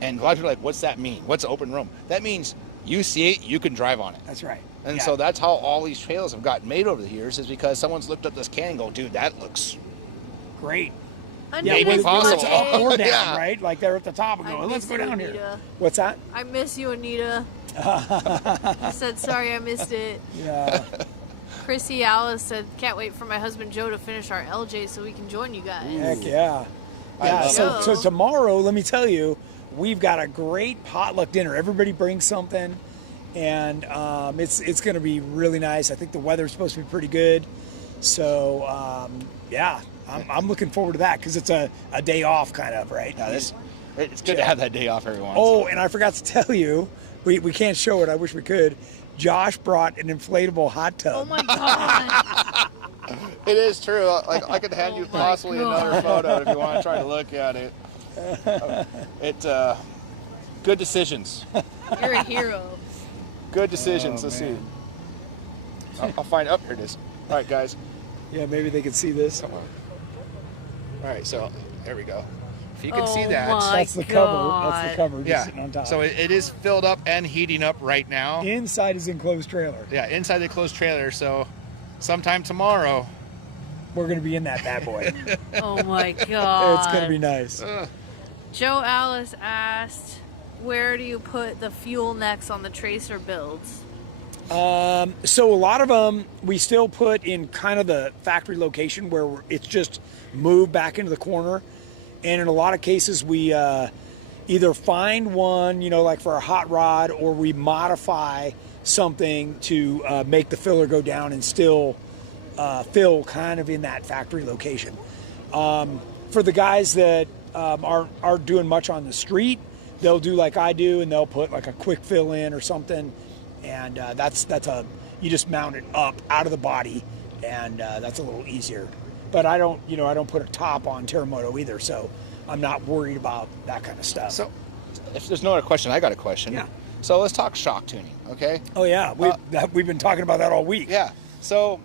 And a lot of people are like, what's that mean? What's open roam? That means you see it, you can drive on it. That's right. And Yeah. so that's how all these trails have gotten made over the years, is because someone's looked up this can and go, dude, that looks Great. Maybe Anita's possible. It's up or down, Yeah. right? Like they're at the top and I going, let's miss go you, down here. Anita. What's that? I miss you, Anita. I said, sorry, I missed it. Yeah. Chrissy Alice said, can't wait for my husband Joe to finish our LJ so we can join you guys. Heck yeah. I Yeah. love So it. tomorrow, let me tell you, we've got a great potluck dinner. Everybody brings something. and it's going to be really nice. I think the weather's supposed to be pretty good, so yeah, I'm looking forward to that because it's a day off kind of, right? Yeah, it's good to have that day off every once. Oh, and I forgot to tell you, we can't show it. I wish we could. Josh brought an inflatable hot tub. Oh my god. It is true. Like I could hand you my possibly God. another photo if you want to try to look at it. Good decisions. You're a hero. Good decisions. Oh, Let's man. see. I'll find. Up here it is. All right, guys. Yeah, maybe they can see this. All right, so there we go. If you can see Oh that. my That's the cover. That's God. the cover. Just Yeah. sitting on top. So it is filled up and heating up right now. Inside is enclosed trailer. Yeah, inside the closed trailer. So sometime tomorrow. We're going to be in that bad boy. Oh my god. It's going to be nice. Joe Alice asked, where do you put the fuel necks on the tracer builds? So a lot of them we still put in kind of the factory location where it's just moved back into the corner. And in a lot of cases, we either find one, like for a hot rod, or we modify something to make the filler go down and still fill kind of in that factory location. For the guys that aren't doing much on the street, they'll do like I do, and they'll put like a quick fill in or something, and you just mount it up out of the body, and that's a little easier. But I don't put a top on Terremoto either, so I'm not worried about that kind of stuff. So if there's no other question, I got a question. Yeah. So let's talk shock tuning, okay? Oh yeah, we've been talking about that all week. Yeah. So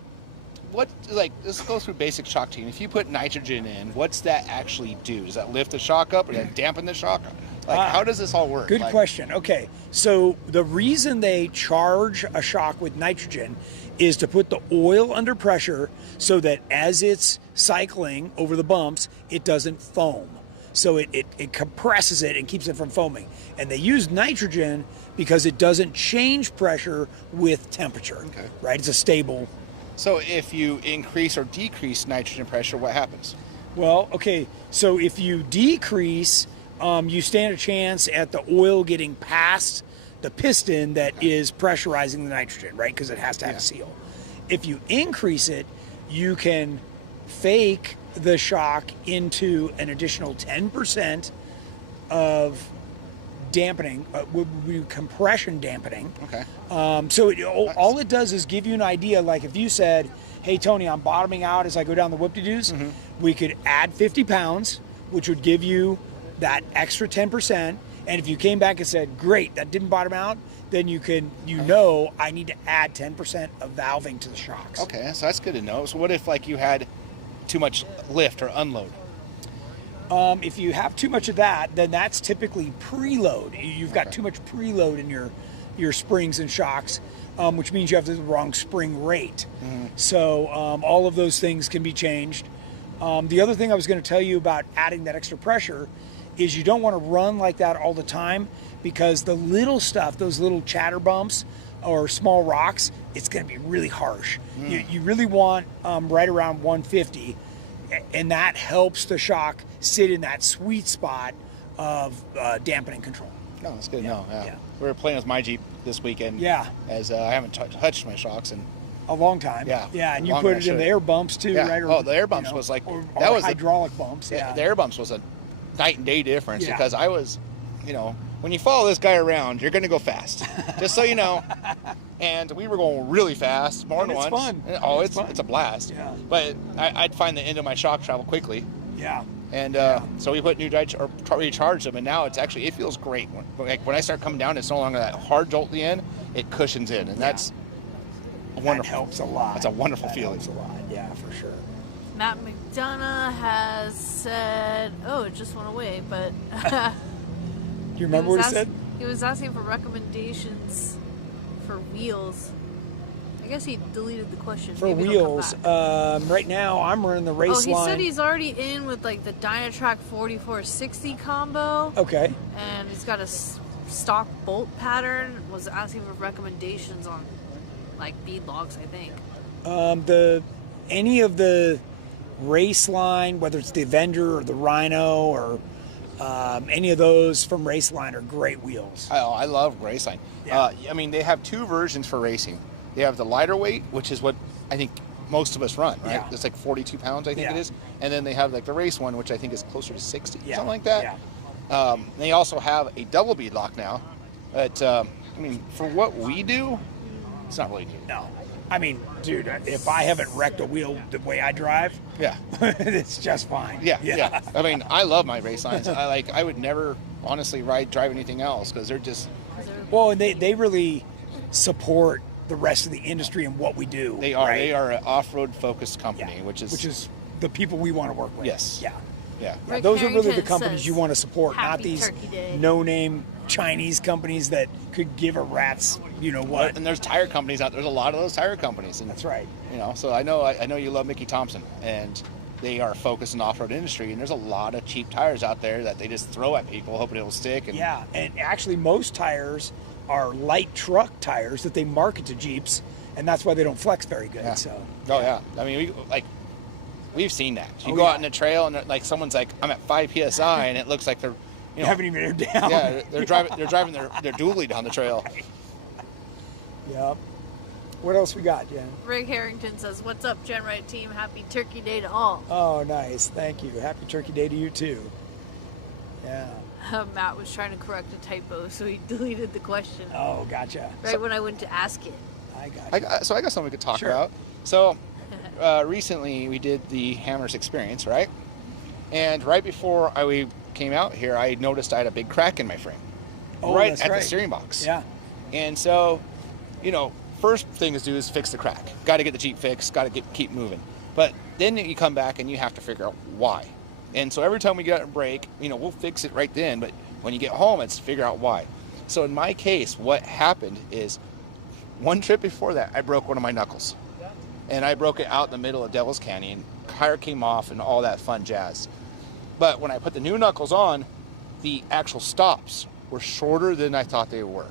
let's go through basic shock tuning. If you put nitrogen in, what's that actually do? Does that lift the shock up or does that dampen the shock? How does this all work? Good question. Okay, so the reason they charge a shock with nitrogen is to put the oil under pressure so that as it's cycling over the bumps, it doesn't foam. So it compresses it and keeps it from foaming. And they use nitrogen because it doesn't change pressure with temperature. Okay. Right? It's a stable. So if you increase or decrease nitrogen pressure, what happens? Well, okay, so if you decrease, you stand a chance at the oil getting past the piston that is pressurizing the nitrogen, right? Because it has to have a seal. If you increase it, you can fake the shock into an additional 10% of dampening, would be compression dampening. Okay. So all it does is give you an idea. Like if you said, hey, Tony, I'm bottoming out as I go down the whoop-de-doos, we could add 50 pounds, which would give you that extra 10%. And if you came back and said, great, that didn't bottom out, then I need to add 10% of valving to the shocks. Okay, so that's good to know. So what if you had too much lift or unload? If you have too much of that, then that's typically preload. You've got too much preload in your springs and shocks, which means you have the wrong spring rate. So all of those things can be changed. The other thing I was going to tell you about adding that extra pressure is you don't want to run like that all the time, because the little stuff, those little chatter bumps or small rocks, it's going to be really harsh. You really want right around 150, and that helps the shock sit in that sweet spot of dampening control. No, that's good to know. Yeah. Yeah. We were playing with my Jeep this weekend. Yeah. As I haven't touched my shocks and A long time. Yeah. Yeah, and you Longer put it than in I the air bumps too, Yeah. right? Oh, the air bumps was like- or that was the- hydraulic bumps. Yeah, Yeah. the air bumps was a night and day difference Yeah. because I was, when you follow this guy around, you're going to go fast. Just so you know. And we were going really fast, more And than it's once. fun. And- oh, It's fun. it's a blast. Yeah. But I'd find the end of my shock travel quickly. Yeah. And so we put recharged them, and now it feels great. When I start coming down, it's no longer that hard jolt at the end. It cushions in, and that's wonderful. That helps a lot. That's a wonderful That feeling. helps a lot. Yeah, for sure. Matt McDonough has said, oh, it just went away, but Do you remember what he said? He was asking for recommendations for wheels. I guess he deleted the question. For Maybe he'll come wheels, back. right now I'm running the race he line. said he's already in with the Dynatrack 4460 combo, Okay. and he's got a stock bolt pattern. Was asking for recommendations on bead logs, I think. Any of the race line, whether it's the Avenger or the Rhino or Any of those from Raceline are great wheels. Oh, I love Raceline. Yeah. I mean, they have two versions for racing. They have the lighter weight, which is what I think most of us run, right? Yeah. It's like 42 pounds, I think Yeah. it is. And then they have like the race one, which I think is closer to 60, Yeah. something like that. Yeah. They also have a double bead lock now. But, I mean, for what we do, it's not really needed. No. I mean, dude, if I haven't wrecked a wheel the way I drive, Yeah. it's just fine. Yeah. I mean, I love my race lines. I would never honestly drive anything else because they're just, Well, and they really support the rest of the industry and what we do. they are. right? They are an off-road focused company, Yeah. which is the people we want to work with. Yes. Yeah. yeah. Rick Those are really the Harrington companies says, you want to support, not "Happy these Turkey Day." no-name Chinese companies that could give a rat's, you know what. And there's tire companies out there. There's a lot of those tire companies, and That's right. you know. So I know you love Mickey Thompson, and they are focused on the off-road industry. And there's a lot of cheap tires out there that they just throw at people, hoping it'll stick. And Yeah, and actually most tires are light truck tires that they market to Jeeps, and that's why they don't flex very good. Yeah. So. Oh yeah. I mean, we've seen that. You Oh, go yeah. out in the trail, and like someone's like, "I'm at 5 psi," and it looks like they're, You haven't even aired down. yeah, they're driving their dually down the trail. Yep. What else we got, Jen? Rick Harrington says, "What's up, GenRight team? Happy Turkey Day to all." Oh, nice. Thank you. Happy Turkey Day to you too. Yeah. Matt was trying to correct a typo, so he deleted the question Oh, gotcha. right when I went to ask it. I got you. So I got something we could talk Sure. about. So recently we did the Hammers experience, right? And right before we came out here, I noticed I had a big crack in my frame, Oh, right that's at right. the steering box. Yeah. And so, you know, first thing to do is fix the crack. Got to get the Jeep fixed. Got to keep moving. But then you come back and you have to figure out why. And so every time we get a break, you know, we'll fix it right then. But when you get home, it's figure out why. So in my case, what happened is one trip before that, I broke one of my knuckles. And I broke it out in the middle of Devil's Canyon. Tire came off and all that fun jazz. But when I put the new knuckles on, the actual stops were shorter than I thought they were.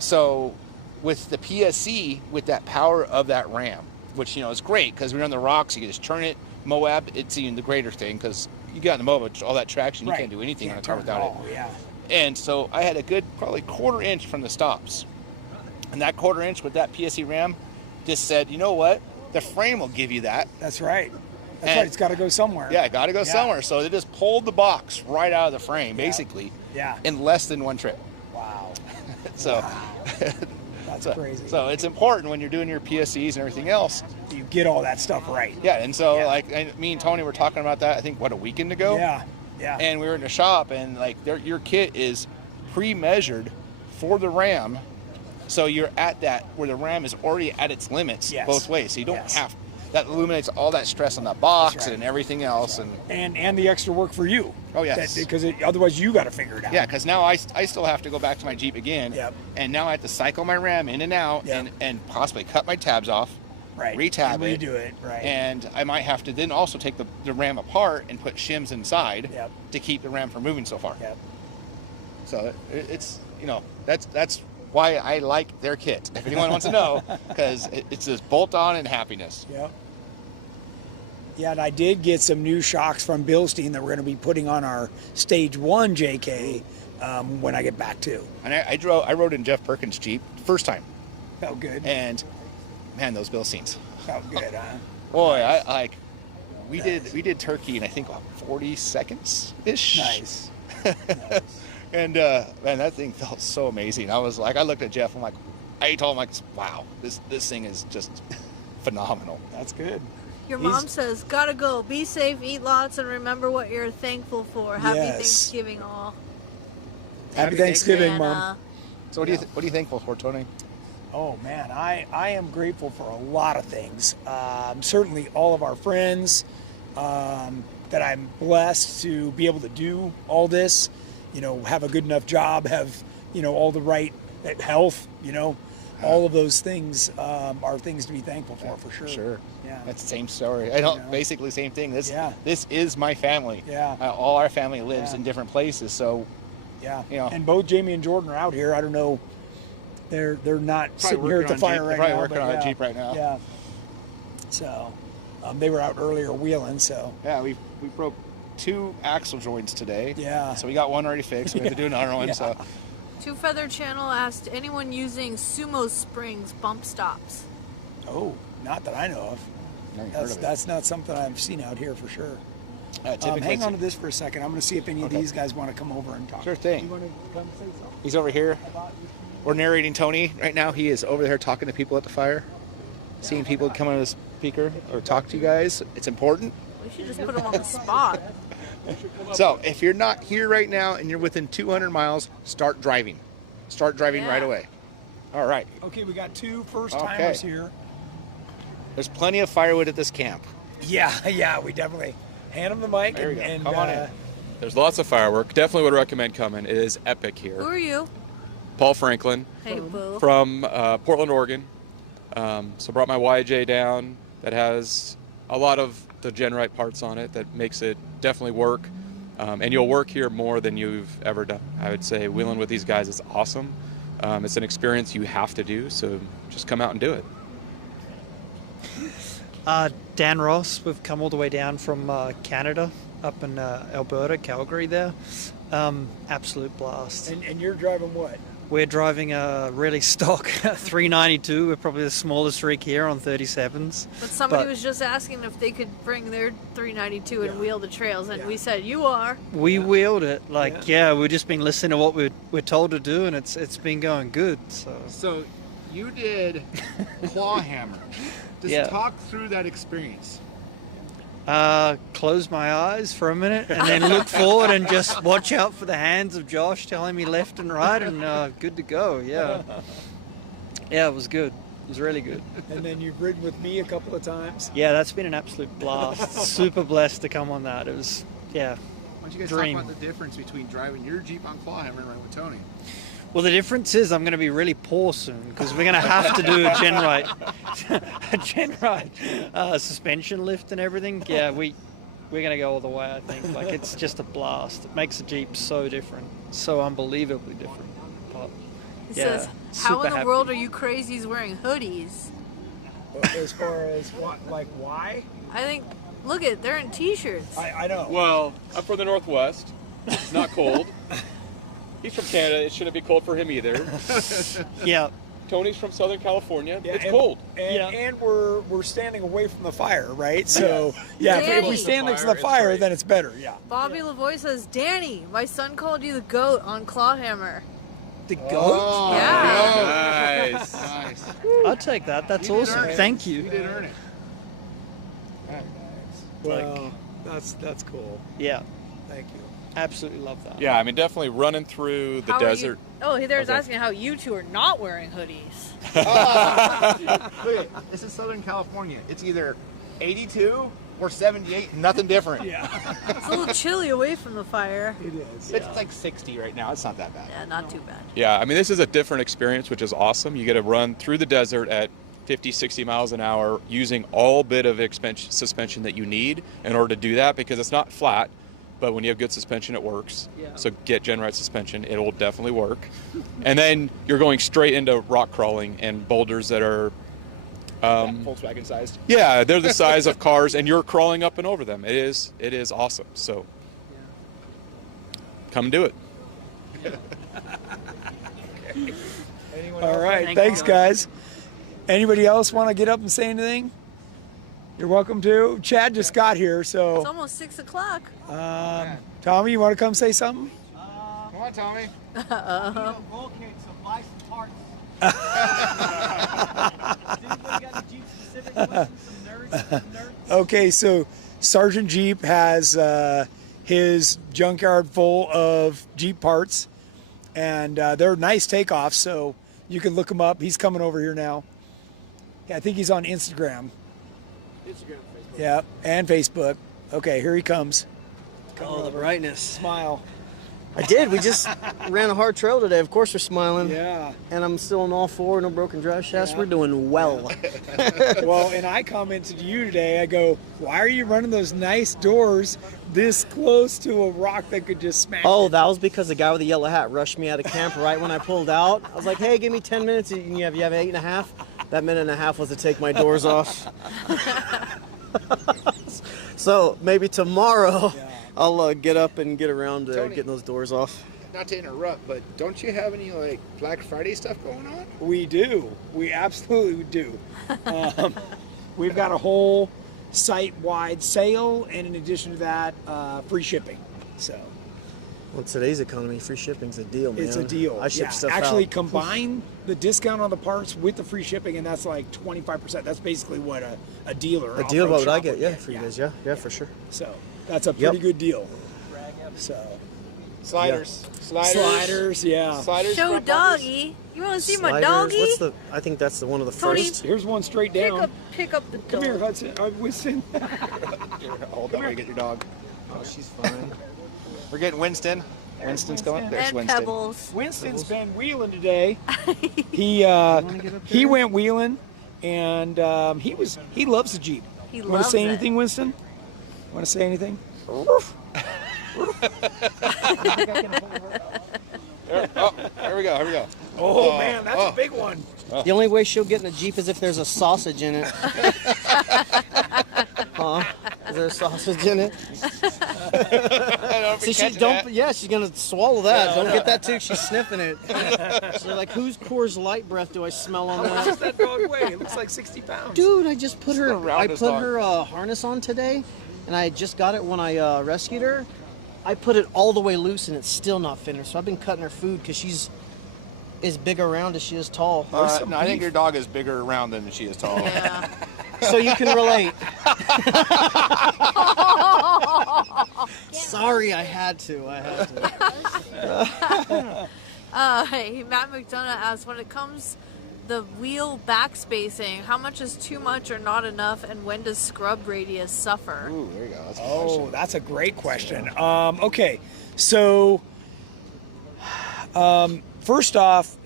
So with the PSC, with that power of that Ram, which, you know, is great because we're on the rocks, you can just turn it. Moab, it's even the greater thing because you got in the Moab, all that traction, you Right. can't do anything on a Can't car turn without it. all, Yeah. And so I had a good probably quarter inch from the stops. And that quarter inch with that PSC Ram just said, you know what? The frame will give you that. That's right. That's And- right. It's got to go somewhere. Yeah, got to go Yeah. somewhere. So they just pulled the box right out of the frame, Yeah. basically, Yeah. in less than one trip. Wow. So, That's so, crazy. so it's important when you're doing your PSCs and everything else. You get all that stuff right. Yeah, and so Yeah. me and Tony were talking about that. I think a weekend ago. Yeah. Yeah. And we were in the shop, and like your kit is pre-measured for the Ram, so you're at that where the Ram is already at its limits Yes. both ways. So you don't Yes. have that eliminates all that stress on that box That's right. and everything else. and the extra work for you. Oh, yes. Because otherwise you got to figure it out. Yeah, because now I still have to go back to my Jeep again. Yep. And now I have to cycle my Ram in and out Yep. and possibly cut my tabs off, Right. retab and it. redo it. Right. And I might have to then also take the Ram apart and put shims inside Yep. to keep the Ram from moving so far. Yep. So it's, you know, that's why I like their kit. If anyone wants to know, because it's just bolt on and happiness. Yep. Yeah, and I did get some new shocks from Bilstein that we're going to be putting on our Stage 1 JK when I get back too. And I rode in Jeff Perkins' Jeep first time, Felt good. and man, those Bilsteins. Felt good, huh? Boy, I like. We did Turkey in I think about 40 seconds ish. Nice. And man, that thing felt so amazing. I was like, I looked at Jeff. I'm like, I told him like, wow, this thing is just phenomenal. That's good. Your He's- mom says, "Gotta go. Be safe, eat lots, and remember what you're thankful for." Happy Yes. Thanksgiving, all. Happy Happy Thanksgiving, Anna. Mom. So what are you thankful for, Tony? Oh man, I am grateful for a lot of things. Certainly all of our friends, that I'm blessed to be able to do all this, you know, have a good enough job, have, you know, all the right health, you know, all of those things are things to be thankful for sure. Sure. Yeah. That's the same story. I don't You know? basically same thing. This Yeah. this is my family. Yeah. All our family lives Yeah. in different places, so Yeah. You know. And both Jamie and Jordan are out here. I don't know. They're not sitting here at the fire right probably now. working but on a yeah, Jeep right now. Yeah. So they were out earlier wheeling. So yeah, we broke 2 axle joints today. Yeah. So we got one already fixed. We have to do another one. Yeah. So Two Feather Channel asked anyone using Sumo Springs bump stops. Oh, not that I know of. Never heard of it. That's not something I've seen out here for sure. Typically Hang it's- on to this for a second. I'm going to see if any of these guys want to come over and talk. Sure thing. You want to come say something He's over here. about We're narrating Tony right now. He is over there talking to people at the fire, seeing people come on the speaker or talk to you guys. It's important. We should just put them on the spot. So if you're not here right now and you're within 200 miles, start driving. Start driving Yeah. right away. All right. Okay, we got 2 first-timers here. There's plenty of firewood at this camp. Yeah, we definitely hand them the mic There we go. and Come on in. There's lots of firework. Definitely would recommend coming. It is epic Who here. are you? Paul Franklin Hey, boo. from Portland, Oregon. So brought my YJ down that has a lot of the GenRight parts on it that makes it definitely work. And you'll work here more than you've ever done. I would say wheeling with these guys is awesome. It's an experience you have to do, so just come out and do it. Dan Ross, we've come all the way down from Canada, up in Alberta, Calgary there. Absolute blast. And you're driving what? We're driving a really stock 392. We're probably the smallest rig here on 37s. But somebody but- was just asking if they could bring their 392 and wheel the trails, and we said, you are. We wheeled it. We've just been listening to what we're told to do, and it's been going good. So you did claw hammer. Just Yeah. talk through that experience. Close my eyes for a minute and then look forward and just watch out for the hands of Josh telling me left and right, and good to go. Yeah, it was good. It was really good. And then you've ridden with me a couple of times. Yeah, that's been an absolute blast. Super blessed to come on that. It was, Why don't you guys Dream. talk about the difference between driving your Jeep on claw hammer and riding with Tony? Well, the difference is I'm going to be really poor soon because we're going to have to do a GenRight suspension lift and everything. Yeah, we're going to go all the way, I think. Like, it's just a blast. It makes the Jeep so different, so unbelievably different. But, He yeah, says, how super in the happy. world are you crazies wearing hoodies? As far as what, like why? I think, look it, they're in t-shirts. I know. Well, I'm from the Northwest. It's not cold. He's from Canada. It shouldn't be cold for him either. Yeah, Tony's from Southern California. Yeah, It's and- cold. And we're standing away from the fire, right? So yeah, if Danny. we stand next to the It's fire, great. then it's better. Yeah. Bobby Lavoie says, Danny, my son called you the goat on Clawhammer. the goat. Oh, Yeah. Nice. Nice. I'll take that. That's You did awesome. earn it. Thank You you. did earn it. Well, that's cool. Yeah, Thank you. absolutely love that. Yeah, I mean, definitely running through the How are you- desert. Oh, there's Okay. asking how you two are not wearing hoodies. Look at this is Southern California. It's either 82 or 78. Nothing different. Yeah, It's a little chilly away from the fire. it is. It's like 60 right now. It's not that bad. Yeah, not too bad. Yeah, I mean, this is a different experience, which is awesome. You get to run through the desert at 50, 60 miles an hour using all bit of suspension that you need in order to do that, because it's not flat, but when you have good suspension, it works. Yeah. So get GenRight suspension. It will definitely work. And then you're going straight into rock crawling and boulders that are, Volkswagen sized. yeah, they're the size of cars, and you're crawling up and over them. It is awesome. So come do it. Anyone All right, Thank thanks, you. guys. Anybody else want to get up and say anything? You're welcome to. Chad just got here, It's so almost 6 o'clock. Tommy, you want to come say something? Come on, Tommy. Roll cake, so buy some parts. Does anybody got any Jeep specific questions? Some nerds? Okay, so Sergeant Jeep has his junkyard full of Jeep parts, and they're nice takeoffs, so you can look him up. He's coming over here now. Yeah, I think he's on Instagram. Facebook. Yeah, and Facebook. Okay, here he comes. Oh, the brightness. Smile. I did. We just ran a hard trail today. Of course, we're smiling. Yeah. And I'm still on all four, no broken drive shafts. Yeah. We're doing well. Well, and I commented to you today, I go, why are you running those nice doors this close to a rock that could just smash Oh, it? that was because the guy with the yellow hat rushed me out of camp right when I pulled out. I was like, hey, give me 10 minutes. You have 8.5. That minute and a half was to take my doors off. So maybe tomorrow I'll get up and get around to Tony. getting those doors off. Not to interrupt, but don't you have any like Black Friday stuff going on? We do. We absolutely do. We've got a whole site-wide sale, and in addition to that, free shipping. So Well, today's economy, free shipping's a deal, man. it's a deal. I ship stuff Actually, out. combine the discount on the parts with the free shipping, and that's like 25%. That's basically what a dealer. A deal, off-road what would I shop get? would Yeah, for you guys. Yeah, for sure. So that's a pretty good deal. So Sliders. sliders, yeah. Sliders. Show front bumpers. doggy. You want to see my Sliders, doggy? What's the? I think that's one of the Tony, first. Here's one straight down. Pick up the dog. Come here, Hudson. Winston. Hold that way, get your dog. Oh, she's fine. We're getting Winston. Winston's coming. There's And Winston. Pebbles. Winston's been wheeling today. He went wheeling, and he loves the Jeep. He Want to loves say it. anything, Winston? Want to say anything? Here we go. Oh man, that's a big one. The only way she'll get in a Jeep is if there's a sausage in it. Huh? Is there a sausage in it? See, she don't. Yeah, she's gonna swallow that. Don't get that too. She's sniffing it. So like, whose Coors Light breath do I smell on What does that? that dog weigh? It looks like 60 pounds. Dude, I just put her. the I roundest put dog. her harness on today, and I just got it when I rescued her. I put it all the way loose, and it's still not fitting her. So I've been cutting her food because she's as big around as she is tall. No, I think your dog is bigger around than she is tall. Yeah. So you can relate. Sorry, I had to. Hey, Matt McDonough asks, when it comes the wheel backspacing, how much is too much or not enough, and when does scrub radius suffer? Ooh, there you go. That's a good Oh, question. that's a great question. Okay, so first off,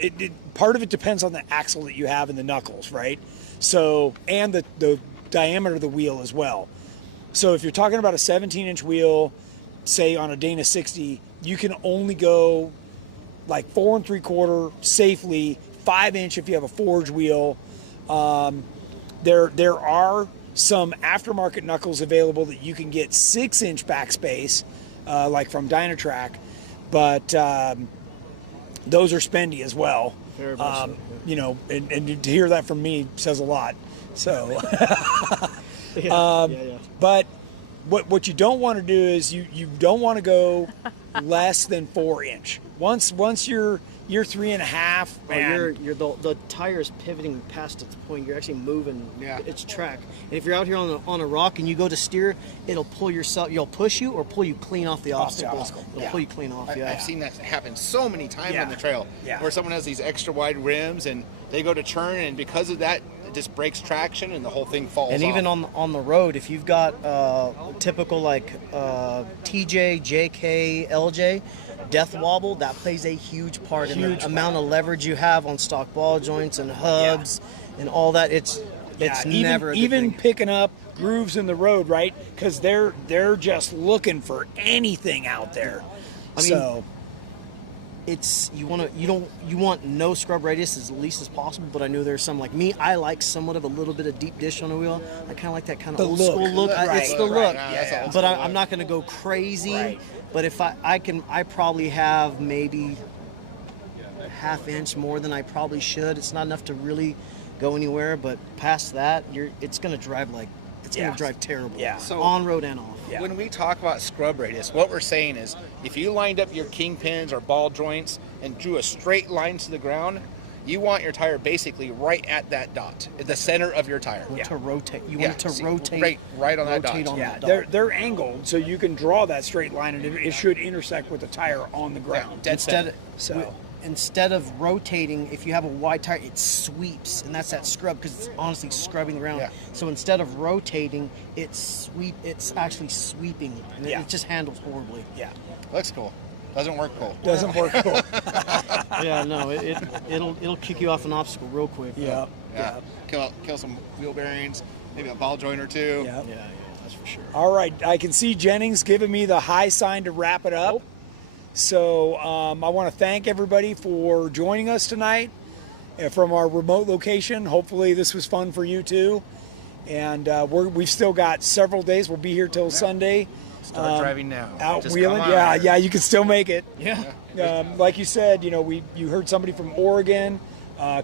part of it depends on the axle that you have in the knuckles, right? So, and the diameter of the wheel as well. So if you're talking about a 17-inch wheel, say on a Dana 60, you can only go like 4 3/4 safely, 5-inch if you have a forge wheel. There are some aftermarket knuckles available that you can get 6-inch backspace, like from Dynatrack, but those are spendy as well. Very much so, You know, and to hear that from me says a lot. So, Yeah. but what you don't want to do is you don't want to go less than 4-inch. Once you're 3.5, man, You're the tire's pivoting past its point. You're actually moving its track. And if you're out here on a rock and you go to steer, it'll pull yourself. You'll push you or pull you clean off the obstacle. It'll pull you clean off. Yeah. I've seen that happen so many times Yeah. on the trail, Yeah. where someone has these extra wide rims and they go to turn, and because of that, it just breaks traction and the whole thing falls And off. even on the road, if you've got typical like TJ, JK, LJ, death wobble, that plays a huge part in the amount of leverage you have on stock ball joints and hubs and all that. It's never a good even thing. picking up grooves in the road, right? Because they're just looking for anything out there. I mean, so it's you want no scrub radius as least as possible, but I know there's some like me. I like somewhat of a little bit of deep dish on the wheel. I kind of like that kind The of old look. school look. Right, It's the right. look, Yeah, that's old but school I'm not going to go crazy. Right. But if I probably have maybe a ½ inch more than I probably should. It's not enough to really go anywhere, but past that, it's going to drive going to drive terrible. Yeah. So- on road and off. Yeah. When we talk about scrub radius, what we're saying is if you lined up your kingpins or ball joints and drew a straight line to the ground, you want your tire basically right at that dot, at the center of your tire. You want to rotate. You Yeah, want it to see, rotate. right on that rotate dot. on yeah, that dot. they're angled, so you can draw that straight line, and it should intersect with the tire on the ground. Dead center. Instead of rotating, if you have a wide tire, it sweeps, and that's that scrub because it's honestly scrubbing the ground. Yeah. So instead of rotating, it's actually sweeping, and Yeah. it just handles horribly. Yeah, Looks cool. Doesn't work cool. doesn't work cool. Yeah, no, it'll kick you off an obstacle real quick. Yeah, Yeah. Kill some wheel bearings, maybe a ball joint or two. yeah. Yeah, that's for sure. All right, I can see Jennings giving me the high sign to wrap it up. So I want to thank everybody for joining us tonight from our remote location. Hopefully this was fun for you too. And we've still got several days. We'll be here till Sunday. Start driving now. Out Just wheeling. come on. Yeah, you can still make it. Yeah. Like you said, you heard somebody from Oregon,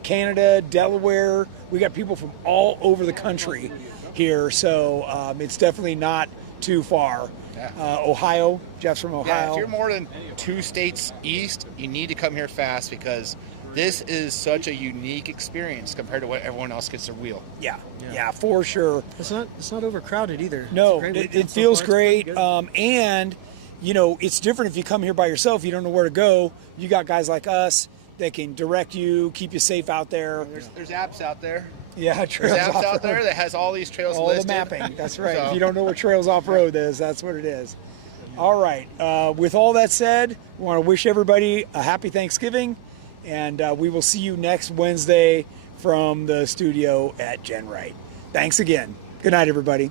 Canada, Delaware. We got people from all over the country here, so it's definitely not too far. Yeah. Ohio, Jeff's from Yeah, Ohio. if you're more than 2 states east, you need to come here fast because this is such a unique experience compared to what everyone else gets to wheel. Yeah, for sure. It's not overcrowded either. No, It's a great it weekend so feels far. It's pretty great. good. And, it's different if you come here by yourself. You don't know where to go. You got guys like us that can direct you, keep you safe out there. There's apps out there. Yeah, There's trails apps out off-road. there that has all these trails All listed. the mapping. That's right. So- If you don't know what Trails Off-Road is, that's what it is. All right. With all that said, we want to wish everybody a happy Thanksgiving, and we will see you next Wednesday from the studio at GenRight. Thanks again. Good night, everybody.